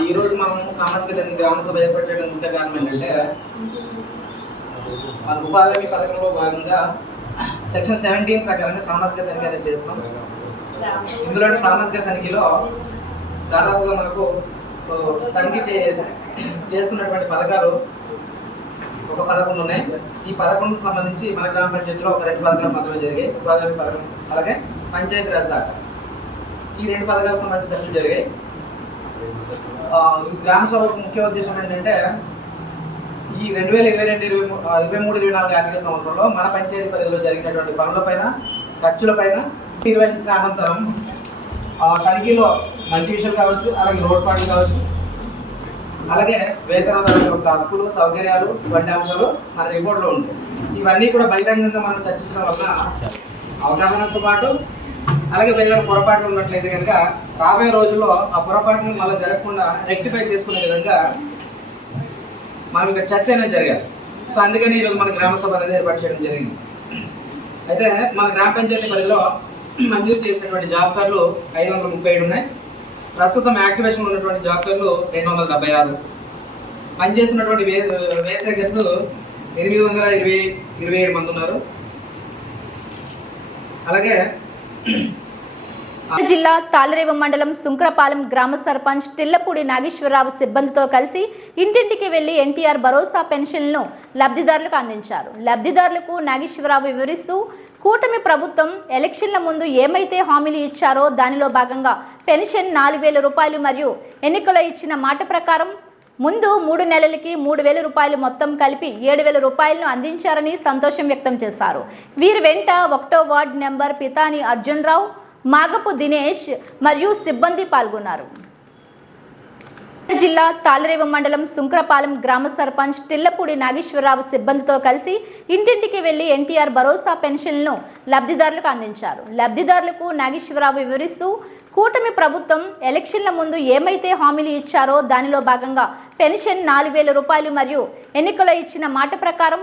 ఈరోజు మనం సామాజిక తనిఖీ గ్రామ సభ ఏర్పాటు చేయడం ముఖ్య కారణం ఏంటంటే, మన ఉపాధి పథకంలో భాగంగా సెక్షన్ 17 ప్రకారంగా సామాజిక తనిఖీ అనేది చేస్తాం. ఇందులో సామాజిక తనిఖీలో దాదాపుగా మనకు తనిఖీ చేస్తున్నటువంటి పథకాలు ఒక 11 ఉన్నాయి. ఈ 11కు సంబంధించి మన గ్రామ పంచాయతీలో ఒక 2 పథకాలు మాత్రమే జరిగాయి. ఉపాధి పథకం అలాగే పంచాయతీ రాజ్ శాఖ, ఈ 2 పథకాలకు సంబంధించి చర్చలు జరిగాయి. గ్రామ సభ ముఖ్య ఉద్దేశం ఏంటంటే, ఈ 2022-23-24 ఆర్థిక సంవత్సరంలో మన పంచాయతీ పరిధిలో జరిగినటువంటి పనులపైన, ఖర్చులపైన నిర్వహించిన అనంతరం తనిఖీలో మంచి విషయాలు కావచ్చు, అలాగే లోటుపాట్లు కావచ్చు, అలాగే వేతనదారుల యొక్క హక్కులు, సౌకర్యాలు వంటి అంశాలు మన రిపోర్ట్లో ఉంటాయి. ఇవన్నీ కూడా బహిరంగంగా మనం చర్చించడం వల్ల అవగాహనతో పాటు, అలాగే ఏదైనా పొరపాట్లు ఉన్నట్లయితే కనుక రాబోయే రోజుల్లో ఆ పొరపాటును మళ్ళీ జరగకుండా రెక్టిఫై చేసుకునే విధంగా మనం ఇక్కడ చర్చ అనేది జరగాలి. సో అందుకని ఈరోజు మన గ్రామ సభ అనేది ఏర్పాటు చేయడం జరిగింది. అయితే మన గ్రామ పంచాయతీ పరిధిలో మంజూరు చేసినటువంటి జాబ్ కార్డులు 537 ఉన్నాయి. ప్రస్తుతం యాక్టివేషన్ ఉన్నటువంటి జాబ్ కార్డులు 276. పనిచేస్తున్నటువంటి వేసెగర్స్ 827 మంది ఉన్నారు. అలాగే జిల్లా తాళరేవు మండలం సుంకరపాలెం గ్రామ సర్పంచ్ టిల్లపూడి నాగేశ్వరరావు సిబ్బందితో కలిసి ఇంటింటికి వెళ్లి ఎన్టీఆర్ భరోసా పెన్షన్లను లబ్ధిదారులకు అందించారు. లబ్ధిదారులకు నాగేశ్వరరావు వివరిస్తూ, కూటమి ప్రభుత్వం ఎలక్షన్ల ముందు ఏమైతే హామీలు ఇచ్చారో దానిలో భాగంగా పెన్షన్ 4,000 రూపాయలు మరియు ఎన్నికల్లో ఇచ్చిన మాట ప్రకారం ముందు 3 నెలలకి 3,000 రూపాయలు మొత్తం కలిపి 7,000 రూపాయలను అందించారని సంతోషం వ్యక్తం చేశారు. వీరి వెంట 1వ వార్డు నెంబర్ పితాని అర్జున్ రావు, మాగపు దినేష్ మరియు సిబ్బంది పాల్గొన్నారు. జిల్లా తాళరేవు మండలం సుంకరపాలెం గ్రామ సర్పంచ్ టిల్లపూడి నాగేశ్వరరావు సిబ్బందితో కలిసి ఇంటింటికి వెళ్లి ఎన్టీఆర్ భరోసా పెన్షన్లను లబ్ధిదారులకు అందించారు. లబ్ధిదారులకు నాగేశ్వరరావు వివరిస్తూ, కూటమి ప్రభుత్వం ఎలక్షన్ల ముందు ఏమైతే హామీలు ఇచ్చారో దానిలో భాగంగా పెన్షన్ 4,000 రూపాయలు మరియు ఎన్నికల్లో ఇచ్చిన మాట ప్రకారం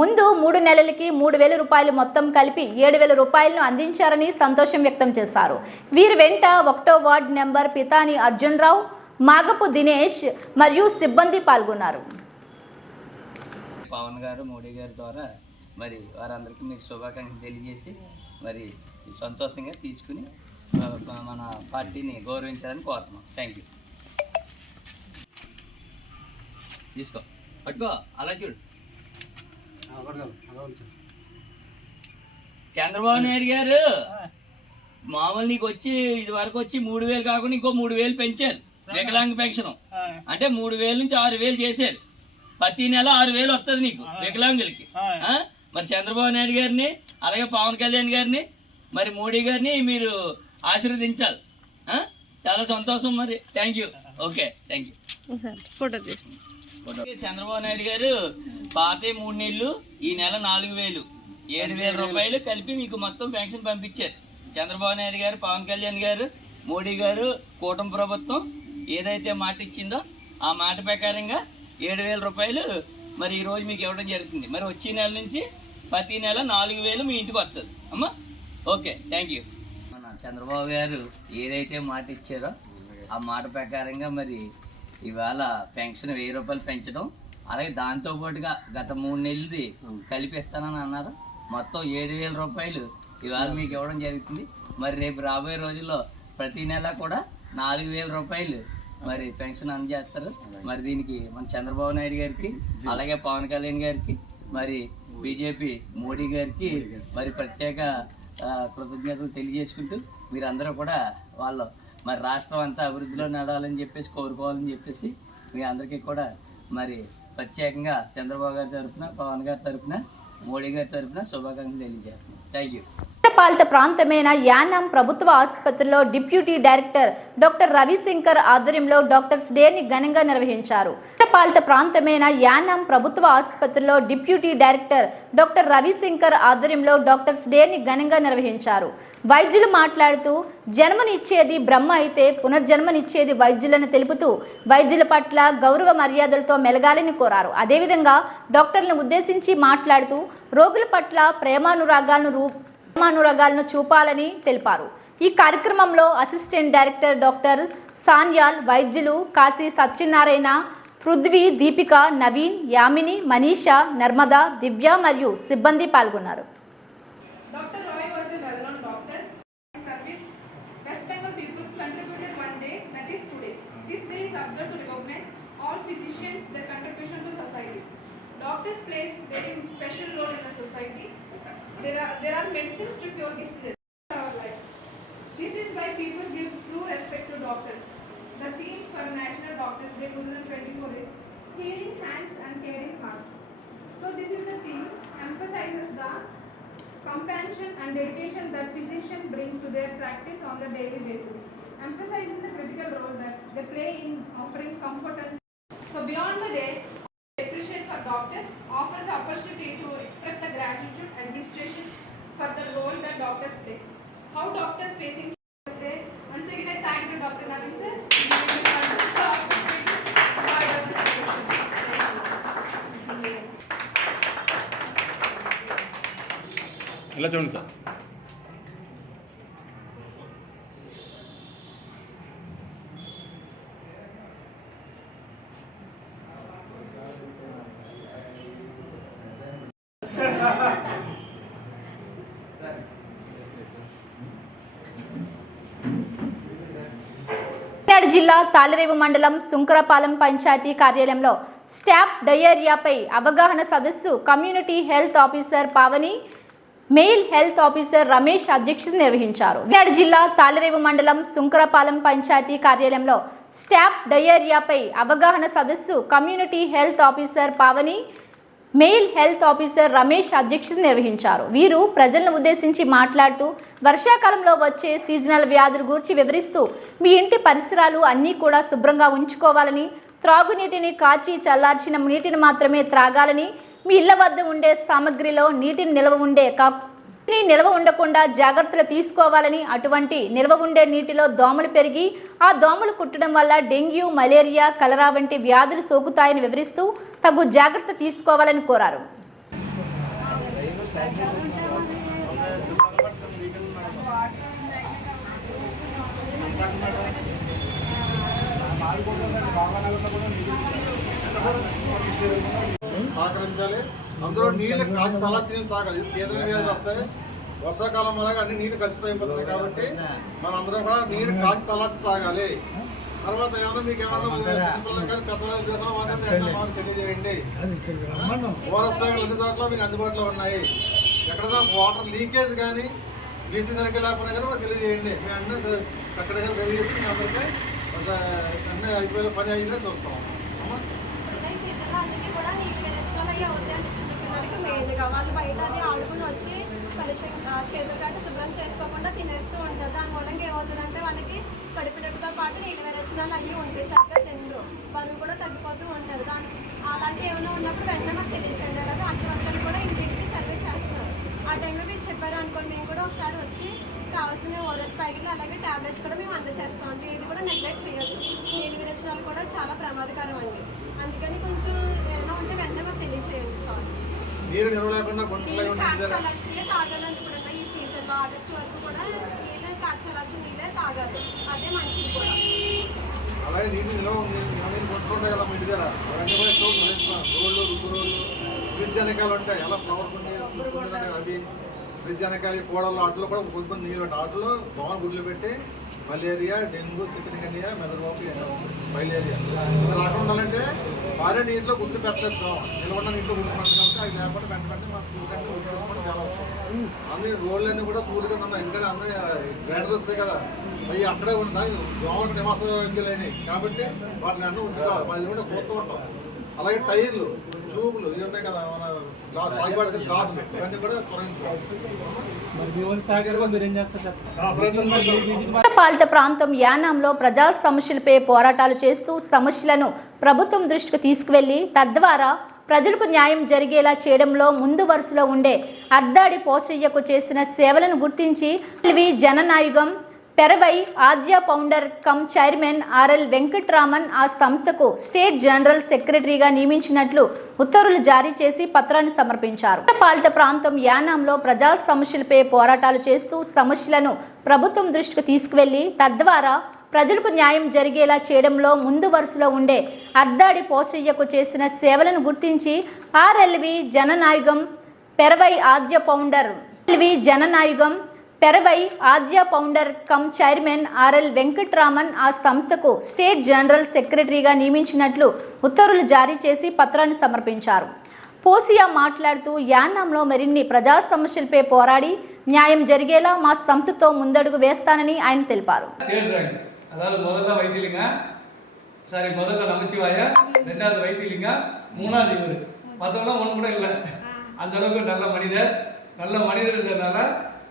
ముందు 3 నెలలకి 3,000 రూపాయలు మొత్తం కలిపి 7,000 రూపాయలను అందించారని సంతోషం వ్యక్తం చేశారు. వీరి వెంట 1వ వార్డు నెంబర్ పితాని అర్జున్ రావు, మాగపు దినేష్ మరియు సిబ్బంది పాల్గొన్నారు. పవన్ గారు, మోడీ గారి ద్వారా మరి వారందరికీ మీకు శుభాకాంక్షలు తెలియజేసి మరి సంతోషంగా తీసుకుని మన పార్టీని గౌరవించాలని కోరుతున్నాం. Thank you. తీసుకో, పట్టుకో, అలా చూడు. చంద్రబాబు నాయుడు గారు మామూలు నీకు వచ్చి ఇది వరకు వచ్చి 3,000 కాకుండా ఇంకో 3,000 పెంచారు వికలాంగ పెన్షన్. అంటే 3,000 నుంచి 6,000 చేశారు. ప్రతి నెల 6,000 వస్తుంది నీకు వికలాంగులకి. మరి చంద్రబాబు నాయుడు గారిని, అలాగే పవన్ కళ్యాణ్ గారిని, మరి మోడీ గారిని మీరు ఆశీర్వదించాలి. చాలా సంతోషం. మరి thank you. Okay, thank you. Chandrababu Naidu గారు పాత 3 నెలలు, ఈ నెల 4,000, 7,000 రూపాయలు కలిపి మీకు మొత్తం పెన్షన్ పంపించారు. చంద్రబాబు నాయుడు గారు, పవన్ కళ్యాణ్ గారు, మోడీ గారు, కూటమి ప్రభుత్వం ఏదైతే మాట ఇచ్చిందో ఆ మాట ప్రకారంగా 7,000 రూపాయలు మరి ఈరోజు మీకు ఇవ్వడం జరుగుతుంది. మరి వచ్చే నెల నుంచి ప్రతి నెల 4,000 మీ ఇంటికి వస్తుంది అమ్మా. Okay, thank you. మన చంద్రబాబు గారు ఏదైతే మాట ఇచ్చారో ఆ మాట ప్రకారంగా మరి ఇవాళ పెన్షన్ 1,000 రూపాయలు పెంచడం, అలాగే దాంతోపాటుగా గత 3 నెలలది కలిపిస్తానని అన్నారు. మొత్తం 7,000 రూపాయలు ఇవాళ మీకు ఇవ్వడం జరుగుతుంది. మరి రేపు రాబోయే రోజుల్లో ప్రతి నెల కూడా 4,000 రూపాయలు మరి పెన్షన్ అందజేస్తారు. మరి దీనికి మన చంద్రబాబు నాయుడు గారికి, అలాగే పవన్ కళ్యాణ్ గారికి, మరి బీజేపీ మోడీ గారికి మరి ప్రత్యేక కృతజ్ఞతలు తెలియజేసుకుంటూ మీరందరూ కూడా వాళ్ళు మరి రాష్ట్రం అంతా అభివృద్ధిలో నడవాలని చెప్పేసి కోరుకోవాలని చెప్పేసి మీ అందరికీ కూడా మరి ప్రత్యేకంగా చంద్రబాబు గారి తరఫున, పవన్ గారి తరఫున, మోడీ గారి తరఫున శుభాకాంక్షలు తెలియజేస్తున్నాం. Thank you. పాలిత ప్రాంతమైన యానాం ప్రభుత్వ ఆసుపత్రిలో డిప్యూటీ డైరెక్టర్ డాక్టర్ రవిశంకర్ ఆధ్వర్యంలో డాక్టర్స్ డేని ఘనంగా నిర్వహించారు. పాలిత ప్రాంతమైన యానాం ప్రభుత్వ ఆసుపత్రిలో డిప్యూటీ డైరెక్టర్ డాక్టర్ రవిశంకర్ ఆధ్వర్యంలో డాక్టర్స్ డేని ఘనంగా నిర్వహించారు. వైద్యులు మాట్లాడుతూ జన్మనిచ్చేది బ్రహ్మ అయితే పునర్జన్మనిచ్చేది వైద్యులను తెలుపుతూ వైద్యుల పట్ల గౌరవ మర్యాదలతో మెలగాలని కోరారు. అదేవిధంగా డాక్టర్లను ఉద్దేశించి మాట్లాడుతూ రోగుల పట్ల ప్రేమానురాగాలను చూపాలని తెలిపారు. ఈ కార్యక్రమంలో అసిస్టెంట్ డైరెక్టర్ డాక్టర్ సాన్యాల్, వైద్యులు కాశీ సత్యనారాయణ, పృథ్వీ, దీపిక, నవీన్, యామిని, మనీషా, నర్మదా, దివ్య మరియు సిబ్బంది పాల్గొన్నారు. Dr. Roy was a well-known doctor. His service, West Bengal people contributed one day, that is today. This day is observed to recognize all physicians, their contribution to society. Doctors play very special role in the society. There are medicines to cure diseases in our lives. This is why people give true respect to doctors. The theme for National Doctors Day 2024 is Healing Hands and Caring Hearts. So this is the theme, emphasizes the compassion and dedication that physicians bring to their practice on the daily basis, emphasizing the critical role that they play in offering comfort and so beyond the day, appreciation for doctors offers the opportunity to express the gratitude administration for the role that doctors play. How doctors facing day? Once again, I thank you, Dr. Navin sir. ఇలా చూడండి సార్. జిల్లా తాళరేవు మండలం సుంకరపాలెం పంచాయతీ కార్యాలయంలో స్టాఫ్ డయేరియాపై అవగాహన సదస్సు community health officer Pavani, mail health officer Ramesh అధ్యక్షతన నిర్వహించారు. విజయనగరం జిల్లా తాళరేవు మండలం సుంకరపాలెం పంచాయతీ కార్యాలయంలో స్టాఫ్ డయేరియాపై అవగాహన సదస్సు community health officer Pavani, mail health officer Ramesh అధ్యక్షతన నిర్వహించారు. వీరు ప్రజలను ఉద్దేశించి మాట్లాడుతూ వర్షాకాలంలో వచ్చే సీజనల్ వ్యాధుల గురించి వివరిస్తూ మీ ఇంటి పరిసరాలు అన్నీ కూడా శుభ్రంగా ఉంచుకోవాలని, త్రాగునీటిని కాచి చల్లార్చిన నీటిని మాత్రమే త్రాగాలని, మీ ఇళ్ల వద్ద ఉండే సామగ్రిలో నీటిని నిల్వ ఉండకుండా జాగ్రత్తలు తీసుకోవాలని, అటువంటి నిల్వ ఉండే నీటిలో దోమలు పెరిగి ఆ దోమలు కుట్టడం వల్ల డెంగ్యూ, మలేరియా, కలరా వంటి వ్యాధులు సోకుతాయని వివరిస్తూ తగు జాగ్రత్త తీసుకోవాలని కోరారు. సహకరించాలి. అందులో నీళ్ళు కాచి చల్లార్చి తాగాలి. సీజనల్ వ్యాధులు వస్తాయి, వర్షాకాలం వల్ల అన్ని నీళ్ళు కలిసిపోయిపోతున్నాయి కాబట్టి మన అందరం కూడా నీళ్ళు కాచి చల్లార్చి తాగాలి. తర్వాత ఏమన్నా మీకు ఏమన్నా చిన్నపిల్లలు కానీ పెద్దలు చేసిన వారిని తెలియజేయండి. ఓఆర్ఎస్ బ్యాగులు అన్ని చోట్ల మీకు అందుబాటులో ఉన్నాయి. ఎక్కడైనా వాటర్ లీకేజ్ కానీ బ్లీచింగ్ సరిగ్గా లేకపోతే కానీ మాకు తెలియజేయండి. మేము అన్నీ ఎక్కడికైనా తెలియజేసి మేము అందరికీ అన్నీ అయిపోయిన పని అయినా చూస్తాం. వాళ్ళు బయట అది ఆడుకుని వచ్చి కలుషం చేతులు కట్టి శుభ్రం చేసుకోకుండా తినేస్తూ ఉంటారు. దాని మూలంగా ఏమవుతుందంటే వాళ్ళకి కడుపు నొప్పితో పాటు నీళ్ళు విరచనాలు అయ్యి ఉంటాయి, సరిగ్గా తినరు, బరువు కూడా తగ్గిపోతూ ఉంటారు. అలాంటి ఏమైనా ఉన్నప్పుడు వెంటనే మాకు తెలియచేయండి. అలాగే ఆశీర్వాదాలు కూడా ఇంటింటికి సర్వే చేస్తున్నారు. ఆ టైంలో మీరు చెప్పారు అనుకోండి, మేము కూడా ఒకసారి వచ్చి కావాల్సిన ఓఆర్ఎస్ ప్యాకెట్లు అలాగే ట్యాబ్లెట్స్ కూడా మేము అందజేస్తాం. అంటే ఇది కూడా నెగ్లెక్ట్ చేయొద్దు. నీళ్ళు విరచనాలు కూడా చాలా ప్రమాదకరం అండి. అందుకని కొంచెం ఏమైనా ఉంటే వెంటనే మాకు తెలియచేయండి. చాలు. నీరు నిల్వ లేకుండా కాచలార్చినే తాగాలంటే ఇప్పుడు ఈ సీజన్లో ఆగస్టు వరకు కూడా నీళ్ళే కాచలార్చి నీళ్ళే తాగాలి. అదే మంచిది కూడా. అలాగే నీళ్ళు నిల్వ నీళ్ళు కొట్టుకుంటాయి కదా మీ ఇంటి దగ్గర, అవన్నీ కూడా రోడ్లు, రుబ్బు రోడ్లు, ఫ్రిడ్జ్ వెనకాలు ఉంటాయి. అలా ఫ్లవర్ అవి ఫ్రిడ్జ్ వెనకాల కూడలు ఆటలు కూడా కొద్ది నీళ్ళు ఉంటాయి. ఆటలు దోమలు గుడ్లు పెట్టి మలేరియా, డెంగ్యూ, చికెన్గన్యా, మెదడువాపు, మైలేరియా రాకుండా ఉండాలంటే భారీ నీటిలో గుడ్లు పెట్టేద్దాం. నిలబడిన నీటిలో గుడ్లు పెట్టడం అవి లేకపోతే వెంటనే మనకు చాలా వస్తాయి. అన్ని రోడ్లన్నీ కూడా సూర్యులు కింద ఉన్నాయి. ఎందుకంటే అన్నీ గ్రైండర్ వస్తాయి కదా, అవి అక్కడే ఉంటాయి. దోమలకు నివాసయోగ్యాలని కాబట్టి వాటిని అన్నీ ఉంచుకోవాలి. మనం ఇది కూడా చూస్తూ ఉంటాం. అలాగే టైర్లు, ట్యూబ్లు ఇవి ఉన్నాయి కదా, మన పాలిత ప్రాంతం యానాంలో ప్రజా సమస్యలపై పోరాటాలు చేస్తూ సమస్యలను ప్రభుత్వం దృష్టికి తీసుకువెళ్లి తద్వారా ప్రజలకు న్యాయం జరిగేలా చేయడంలో ముందు వరుసలో ఉండే అద్దాడి పోసయ్యకు చేసిన సేవలను గుర్తించి జననాయుగం పెరవై ఆద్య founder cum chairman RL Venkatraman ఆ సంస్థకు స్టేట్ జనరల్ సెక్రటరీగా నియమించినట్లు ఉత్తర్వులు జారీ చేసి పత్రాన్ని సమర్పించారు. పాలిత ప్రాంతం యానాంలో ప్రజా సమస్యలపై పోరాటాలు చేస్తూ సమస్యలను ప్రభుత్వం దృష్టికి తీసుకువెళ్లి తద్వారా ప్రజలకు న్యాయం జరిగేలా చేయడంలో ముందు వరుసలో ఉండే అద్దాడి పోసయ్యకు చేసిన సేవలను గుర్తించి ఆర్ఎల్వి జననాయుగం పెరవై ఆద్య ఫౌండర్ జననాయుగం పెరవై ఆద్య founder cum chairman RL Venkatraman ఆ సంస్థకు స్టేట్ జనరల్ సెక్రటరీగా నియమించినట్లు ఉత్తర్వులు జారీ చేసి పత్రాన్ని సమర్పించారు. పోసియా మాట్లాడుతూ యానాంలో మరిన్ని ప్రజా సమస్యలపై పోరాడి న్యాయం జరిగేలా మా సంస్థతో ముందడుగు వేస్తానని ఆయన తెలిపారు. அதாவது முதல்ல வைத்தியலிங்க முதல்ல நமச்சிவாய, ரெண்டாவது வைத்தியலிங்க, மூணாவது இவர். மற்றவங்களாம் ஒன்று கூட இல்லை. அந்த அளவுக்கு நல்ல மனிதர்ன்றதுனால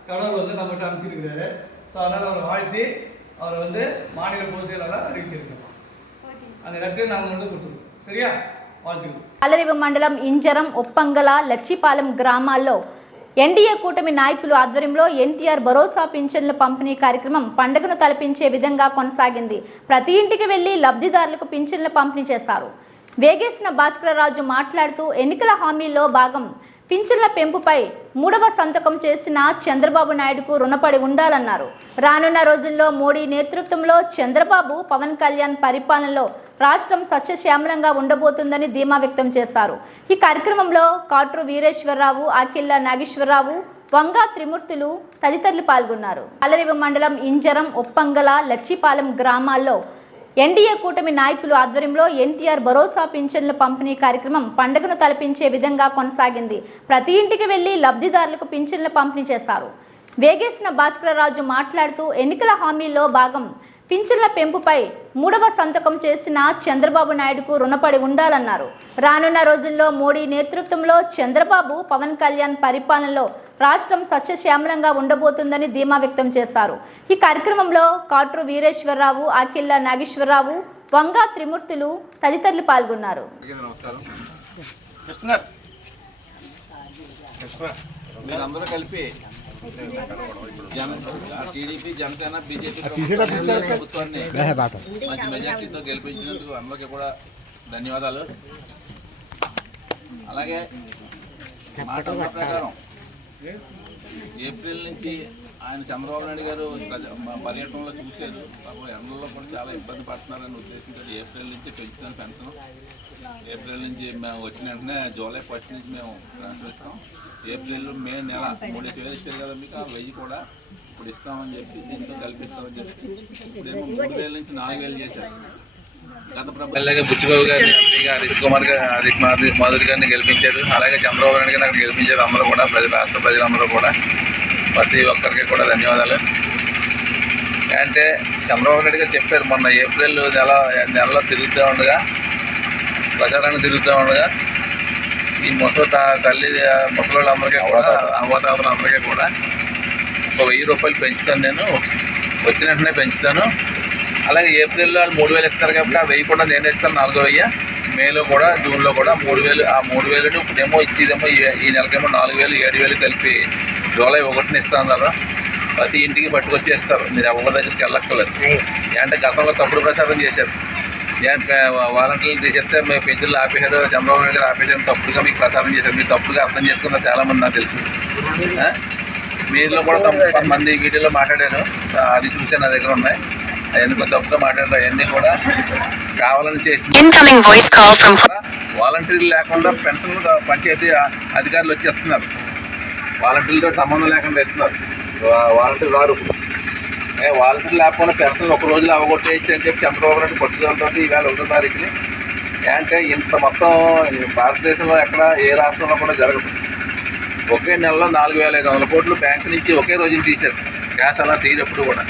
கடவுள் வந்து நம்மகிட்ட அனுப்பிச்சிருக்கிறாரு. ஸோ அதனால் அவரை வாழ்த்தி அவரை மாநில பொதுச்செயலாளர் அறிவிச்சிருக்கோம். அந்த லெட்டர் நம்ம கொடுத்துருக்கோம். சரியா? வாழ்த்துக்கிறோம். అలరివి మండలం ఇంజరం, ఒప్పంగల, లచ్చిపాలెం గ్రామాల్లో ఎన్డీఏ కూటమి నాయకులు ఆధ్వర్యంలో ఎన్టీఆర్ భరోసా పింఛన్ల పంపిణీ కార్యక్రమం పండుగను తలపించే విధంగా కొనసాగింది. ప్రతి ఇంటికి వెళ్లి లబ్ధిదారులకు పింఛన్ల పంపిణీ చేశారు. వేగేసిన భాస్కరరాజు మాట్లాడుతూ ఎన్నికల హామీల్లో భాగం పింఛన్ల పెంపుపై 3వ సంతకం చేసిన చంద్రబాబు నాయుడుకు రుణపడి ఉండాలన్నారు. రానున్న రోజుల్లో మోడీ నేతృత్వంలో చంద్రబాబు, పవన్ కళ్యాణ్ పరిపాలనలో రాష్ట్రం సస్యశ్యామలంగా ఉండబోతుందని ధీమా వ్యక్తం చేశారు. ఈ కార్యక్రమంలో కాట్రు వీరేశ్వరరావు, ఆకిళ్ళ నాగేశ్వరరావు, వంగా త్రిమూర్తులు తదితరులు పాల్గొన్నారు. అలరివి మండలం ఇంజరం, ఒప్పంగల, లచ్చిపాలెం గ్రామాల్లో ఎన్డీఏ కూటమి నాయకులు ఆధ్వర్యంలో ఎన్టీఆర్ భరోసా పింఛన్ల పంపిణీ కార్యక్రమం పండుగను తలపించే విధంగా కొనసాగింది. ప్రతి ఇంటికి వెళ్లి లబ్ధిదారులకు పింఛన్ల పంపిణీ చేశారు. వేగేసిన భాస్కరరాజు మాట్లాడుతూ ఎన్నికల హామీల్లో భాగం పింఛన్ల పెంపుపై 3వ సంతకం చేసిన చంద్రబాబు నాయుడుకు రుణపడి ఉండాలన్నారు. రానున్న రోజుల్లో మోడీ నేతృత్వంలో చంద్రబాబు, పవన్ కళ్యాణ్ పరిపాలనలో రాష్ట్రం సస్యశ్యామలంగా ఉండబోతుందని ధీమా వ్యక్తం చేశారు. ఈ కార్యక్రమంలో కాట్రు వీరేశ్వరరావు, ఆకిళ్ళ నాగేశ్వరరావు, వంగా త్రిమూర్తులు తదితరులు పాల్గొన్నారు. మీరందరూ కలిపి టీడీపీ, జనసేన, బీజేపీ ప్రభుత్వాన్ని మంచి మెజార్టీతో గెలిపించినందుకు అందరికీ కూడా ధన్యవాదాలు. అలాగే మాట ప్రకారం ఏప్రిల్ నుంచి ఆయన చంద్రబాబు నాయుడు గారు పర్యటనలో చూశారు. అప్పుడు ఎండల్లో కూడా చాలా ఇబ్బంది పడుతున్నారని ఉద్దేశంతో ఏప్రిల్ నుంచి పెంచుతాను పెన్షన్. ఏప్రిల్ నుంచి మేము వచ్చిన వెంటనే జూలై 1 నుంచి మేము ట్రాన్స్ఫర్ ఇస్తాం. ఏప్రిల్, మే నెల 3,000 ఇచ్చారు కదా మీకు, ఆ 1000 కూడా ఇప్పుడు ఇస్తామని చెప్పి దీంతో కల్పిస్తామని చెప్పి ఇప్పుడేమో 3,000 నుంచి 4,000 చేశారు. గత ప్రభుత్వం బుచ్చిబాబు గారిని, హరీష్ కుమార్ మాధురి గారిని గెలిపించారు. అలాగే చంద్రబాబు నాయుడు గారిని అక్కడ గెలిపించారు. అందరూ కూడా రాష్ట్ర ప్రజలందరూ కూడా ప్రతి ఒక్కరికి కూడా ధన్యవాదాలు. అంటే చంద్రబాబు నాయుడు గారు చెప్పారు మొన్న ఏప్రిల్ నెలలో తిరుగుతూ ఉండగా, ప్రచారాన్ని తిరుగుతూ ఉండగా, ఈ తల్లి ముసలోళ్ళందరికీ కూడా, అవ్వతాతలందరికీ కూడా 1,000 రూపాయలు పెంచుతాను, నేను వచ్చిన వెంటనే పెంచుతాను. అలాగే ఏప్రిల్లో వాళ్ళు 3,000 ఇస్తారు కాబట్టి ఆ 1,000 కూడా నేనే ఇస్తాను, 4,000. మేలో కూడా, జూన్లో కూడా 3,000. ఆ 3,000 ఇప్పుడేమో ఇచ్చేదేమో ఈ నెలకేమో 4,000, 7,000 కలిపి జూలై 1న ఇస్తాను కదా. ప్రతి ఇంటికి పట్టుకొచ్చేస్తారు, మీరు ఎవరి దగ్గరికి వెళ్ళక్కర్లేదు. అంటే గతంలో తప్పుడు ప్రచారం చేశారు. వాలంటీర్లు తీసేస్తే మేము పెన్షన్లు ఆపేశారు, చంద్రబాబు నాయుడు గారు ఆపేశారు, తప్పుడుగా మీకు ప్రచారం చేశారు. మీరు తప్పుగా అర్థం చేసుకున్నారు చాలామంది, నాకు తెలుసు. మీలో కూడా కొంతమంది వీడియోలో మాట్లాడారు, అది చూసే నా దగ్గర ఉన్నాయి. అవన్నీ తప్పుగా మాట్లాడారు. అవన్నీ కూడా కావాలని చేసి వాలంటీర్లు లేకుండా పెన్షన్లు పంచాయతీ అధికారులు వచ్చేస్తున్నారు. వాలంటీర్లతో సంబంధం లేకుండా ఇస్తున్నారు. వాలంటీర్ రారు. వాలంటీర్ లేకపోయినా పెన్షన్లు ఒక రోజులో అవగొట్టేయచ్చు అని చెప్పి చంద్రబాబు నాయుడు పట్టుదలతో ఈవేళ 1వ తారీఖుని. అంటే ఇంత మొత్తం భారతదేశంలో ఎక్కడ ఏ రాష్ట్రంలో కూడా జరగదు. ఒకే నెలలో 4,500 కోట్లు బ్యాంకు నుంచి ఒకే రోజున తీశారు. క్యాష్ అలా తీయప్పుడు కూడా.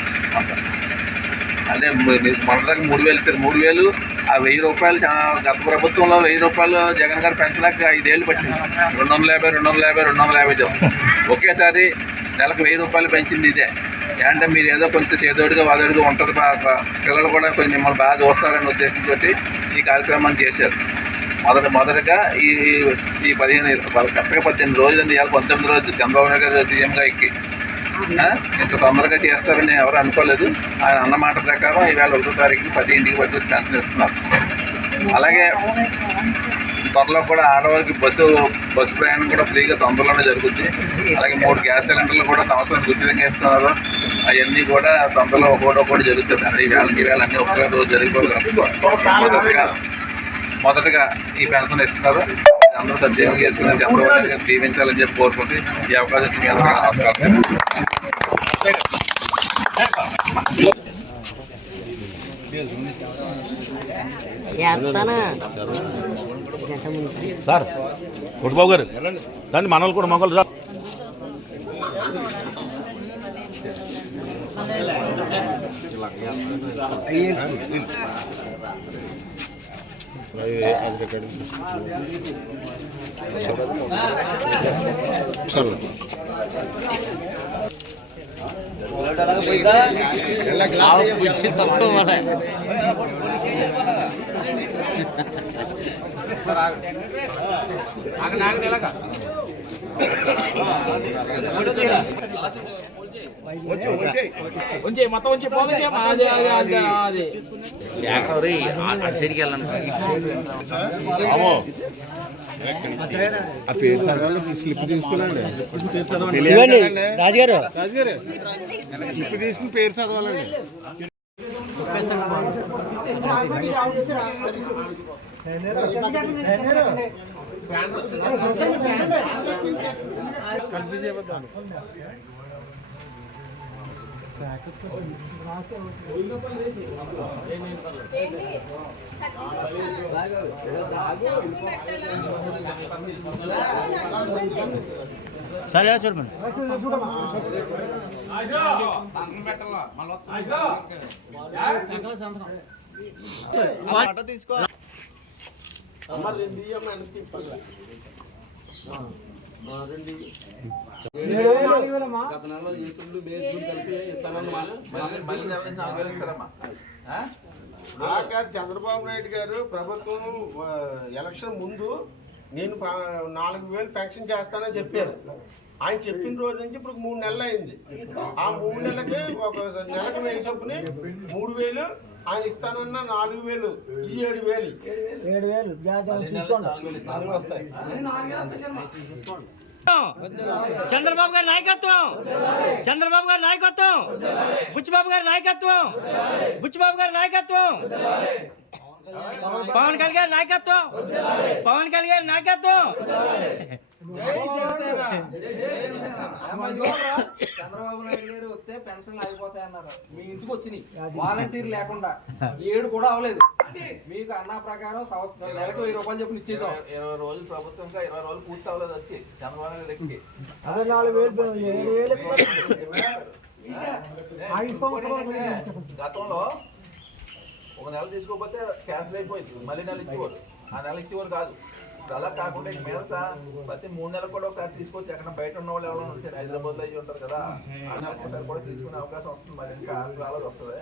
అదే మన దగ్గర 3,000 ఇస్తారు. 3,000 ఆ 1000 రూపాయలు గత ప్రభుత్వంలో 1000 రూపాయలు జగన్ గారు పెంచడానికి 5 ఏళ్ళు పట్టింది. 250 చెప్తాం. ఒకేసారి నెలకు 1000 రూపాయలు పెంచింది ఇదే. అంటే మీరు ఏదో కొంచెం చేదోడిగా వాదోడిగా ఉంటుంది, పిల్లలు కూడా కొంచెం మిమ్మల్ని బాగా చూస్తారనే ఉద్దేశంతో ఈ కార్యక్రమాన్ని చేశారు. మొదటగా ఈ 18 రోజులు ఇవాళ 19 రోజులు చంద్రబాబు నాయుడు గారు సీఎంగా ఎక్కి ఇంత తొందరగా చేస్తారని ఎవరు అనుకోలేదు. ఆయన అన్నమాట ప్రకారం ఈవేళ 1వ తారీఖుని ప్రతి ఇంటికి పట్టుకొచ్చి పెన్షన్ ఇస్తున్నారు. అలాగే త్వరలో కూడా ఆడవాళ్ళకి బస్సు ప్రయాణం కూడా ఫ్రీగా తొందరలోనే జరుగుతుంది. అలాగే 3 గ్యాస్ సిలిండర్లు కూడా సంవత్సరం ఉచితంగా ఇస్తున్నారు. అవన్నీ కూడా తొందరలో ఒకటి జరుగుతుంది. అంటే ఈవేళ అన్నీ ఒకే రోజు జరిగిపోతుంది. మొదటగా ఈ పెన్షన్ ఇస్తున్నారు. అందరూ సద్వినియోగం చేసుకుని చంద్రబాబు నాయుడు గారు దీవించాలని చెప్పి కోరుకుంటే ఈ అవకాశం ఇచ్చి మీ అందరికీ నమస్కారం. సార్ కొట్టుబాబు గారు దాన్ని మనలు కూడా మొగలు రా. స్లిప్ తీసుకున్నాండి, రాజుగారు స్లిప్ తీసుకుని పేరు చదవాలండి. కన్ఫ్యూజ్ అయిపోతాను. సరే చూడమని తీసుకో. గత నెలలో ఏప్రిల్ మే జూన్ కలిపి ఇస్తానన్నమాట. మళ్ళీ నెల నుంచి 4,000 ఇస్తారమ్మా. చంద్రబాబు నాయుడు గారు ప్రభుత్వం ఎలక్షన్ ముందు నేను 4,000 పెన్షన్ చేస్తానని చెప్పారు. ఆయన చెప్పిన రోజు నుంచి ఇప్పుడు 3 నెలలు అయింది. ఆ 3 నెలలకి ఒక నెలకు 1000 చొప్పుని 3,000 ఆయన ఇస్తానన్న 4,000 ఈ 7,000 వస్తాయి. చంద్రబాబు గారి నాయకత్వం, చంద్రబాబు గారి నాయకత్వం, బుచ్చిబాబు గారి నాయకత్వం, బుచ్చిబాబు గారి నాయకత్వం, పవన్ కళ్యాణ్ గారి నాయకత్వం, పవన్ కళ్యాణ్ గారి నాయకత్వం. చంద్రబాబు నాయుడు గారు వస్తే పెన్షన్లు అయిపోతాయి అన్నారు. మీ ఇంటికి వచ్చినాయి వాలంటీర్ లేకుండా 7 కూడా అవ్వలేదు. మీకు అన్న ప్రకారం సంవత్సరం నెలకు 1000 రూపాయలు చెప్పి ఇచ్చేసాం. 20 రోజులు ప్రభుత్వంగా 20 రోజులు పూర్తి అవ్వలేదు వచ్చి చంద్రబాబు నాయుడు ఎక్కి. గతంలో ఒక నెల తీసుకోకపోతే క్యాన్సిల్ అయిపోయింది, మళ్ళీ నెల ఇచ్చేవారు. ఆ నెల ఇచ్చేవారు కాదు. ఇప్పుడు అలా కాకుండా మీద ప్రతి 3 నెలలకు కూడా ఒకసారి తీసుకొచ్చి ఎక్కడ బయట ఉన్న వాళ్ళు ఎవరైనా ఉంటారు, హైదరాబాద్ లో అయ్యి ఉంటారు కదా, ఆ నెలకు ఒకసారి కూడా తీసుకునే అవకాశం వస్తుంది. మరి ఇంకా 6 నెలలు వస్తుంది.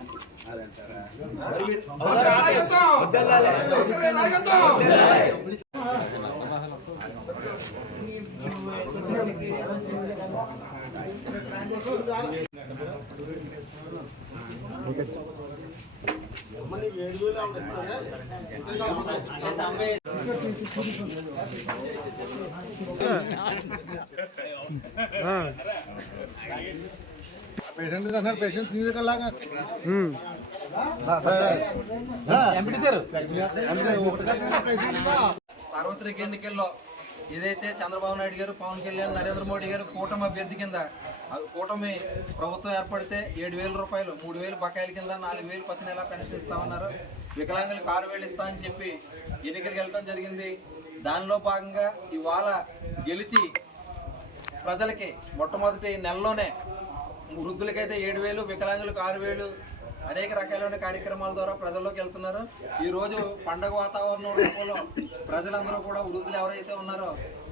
సార్వత్రిక ఎన్నికల్లో ఏదైతే చంద్రబాబు నాయుడు గారు, పవన్ కళ్యాణ్, నరేంద్ర మోడీ గారు కూటమి అభ్యర్థి కింద కూటమి ప్రభుత్వం ఏర్పడితే 7,000 రూపాయలు 3,000 బకాయిల కింద 4,000 ప్రతి నెల పెన్షన్ ఇస్తామన్నారు. వికలాంగులకు 6,000 ఇస్తామని చెప్పి ఎన్నికలకు వెళ్ళడం జరిగింది. దానిలో భాగంగా ఇవాళ గెలిచి ప్రజలకి మొట్టమొదటి నెలలోనే వృద్ధులకైతే 7,000, వికలాంగులకు 6,000, అనేక రకాలైన కార్యక్రమాల ద్వారా ప్రజల్లోకి వెళ్తున్నారు. ఈరోజు పండగ వాతావరణం రూపంలో ప్రజలందరూ కూడా వృద్ధులు ఎవరైతే ఉన్నారో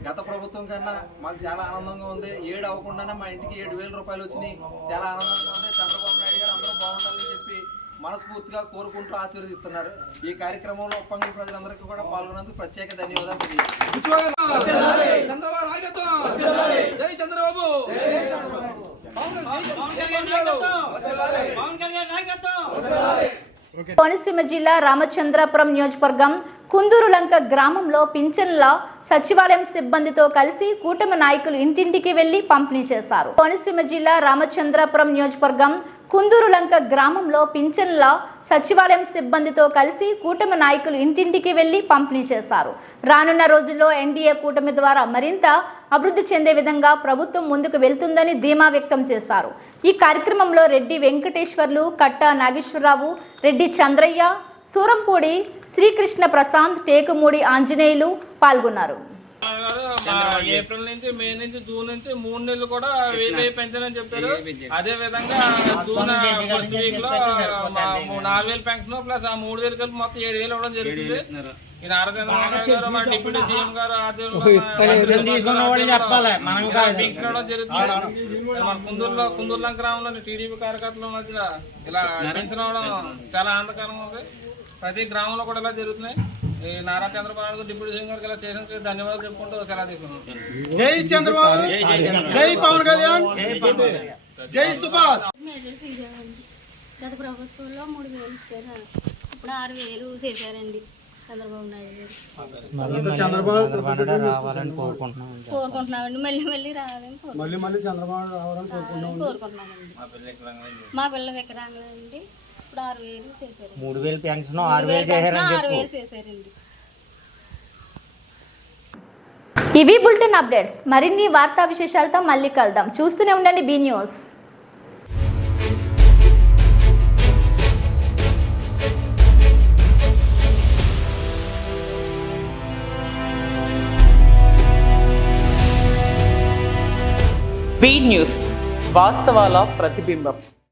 గత ప్రభుత్వం కన్నా మాకు చాలా ఆనందంగా ఉంది. 7 అవ్వకుండానే మా ఇంటికి 7,000 రూపాయలు వచ్చినాయి. చాలా ఆనందంగా ఉంది. చంద్రబాబు నాయుడు గారు అందరూ బాగుండాలని చెప్పి మనస్ఫూర్తిగా కోరుకుంటూ ఆశీర్వదిస్తున్నారు. ఈ కార్యక్రమంలో ఉప్పంగి ప్రజలందరికీ కూడా పాల్గొన్నందుకు ప్రత్యేక ధన్యవాదాలు కోనసీమ జిల్లా రామచంద్రపురం నియోజకవర్గం కుందూరులంక గ్రామంలో పింఛన్ల సచివాలయం సిబ్బందితో కలిసి కూటమి నాయకులు ఇంటింటికి వెళ్లి పంపిణీ చేశారు. కోనసీమ జిల్లా రామచంద్రపురం నియోజకవర్గం కుందూరులంక గ్రామంలో పింఛన్ల సచివాలయం సిబ్బందితో కలిసి కూటమి నాయకులు ఇంటింటికి వెళ్లి పంపిణీ చేశారు. రానున్న రోజుల్లో ఎన్డీఏ కూటమి ద్వారా మరింత అభివృద్ధి చెందే విధంగా ప్రభుత్వం ముందుకు వెళ్తుందని ధీమా వ్యక్తం చేశారు. ఈ కార్యక్రమంలో రెడ్డి వెంకటేశ్వర్లు, కట్టా నాగేశ్వరరావు, రెడ్డి చంద్రయ్య, సూరంపూడి శ్రీకృష్ణ ప్రశాంత్, టేకుమూడి ఆంజనేయులు పాల్గొన్నారు. ఏప్రిల్ నుంచి, మే నుంచి, జూన్ నుంచి 3 నెలలు కూడా 1000 పెన్షన్ చెప్పారు. అదే విధంగా జూన్ ఫస్ట్ వీక్ లో 4,000 పెన్షన్ ప్లస్ ఆ 3,000 కలిపి మొత్తం 7,000 ఇవ్వడం జరుగుతుంది. ఈ నారా చంద్రబాబు నాయుడు గారు, మా డిప్యూటీ సీఎం గారు మన కుందూరులంక గ్రామంలో టీడీపీ కార్యకర్తల మధ్య ఇలా పెన్షన్ అవడం చాలా ఆనందకరంగా ఉంది. ప్రతి గ్రామంలో కూడా ఇలా జరుగుతున్నాయి. ఈ నారా చంద్రబాబు నాయుడు డిప్యూటీ సీఎం గారికి ఇలా చేసినందుకు ధన్యవాదాలు చెప్పుకుంటూ సెలవు తీసుకున్నాం. జై చంద్రబాబు, జై పవన్ కళ్యాణ్, జై సుభాష్. గత ప్రభుత్వంలో 3,000 ఇచ్చారు. ఇప్పుడు 6,000 చేశారండి చంద్రబాబు నాయుడు గారు. రావాలని కోరుకుంటున్నామండి. మళ్ళీ రావాలని మళ్ళీ చంద్రబాబు రావాలని కోరుకుంటున్నామండి. మా పిల్ల వికరాంగులండి. ఇప్పుడు 6,000 చేశారు. 3,000 పెన్షన్ 6,000 చేశారండి. ఇవి బులెటిన్ అప్డేట్స్. మరిన్ని వార్తా విశేషాలతో మళ్ళీ కలుద్దాం. చూస్తూనే ఉండండి బీ న్యూస్. బీ న్యూస్, వాస్తవాల ప్రతిబింబం.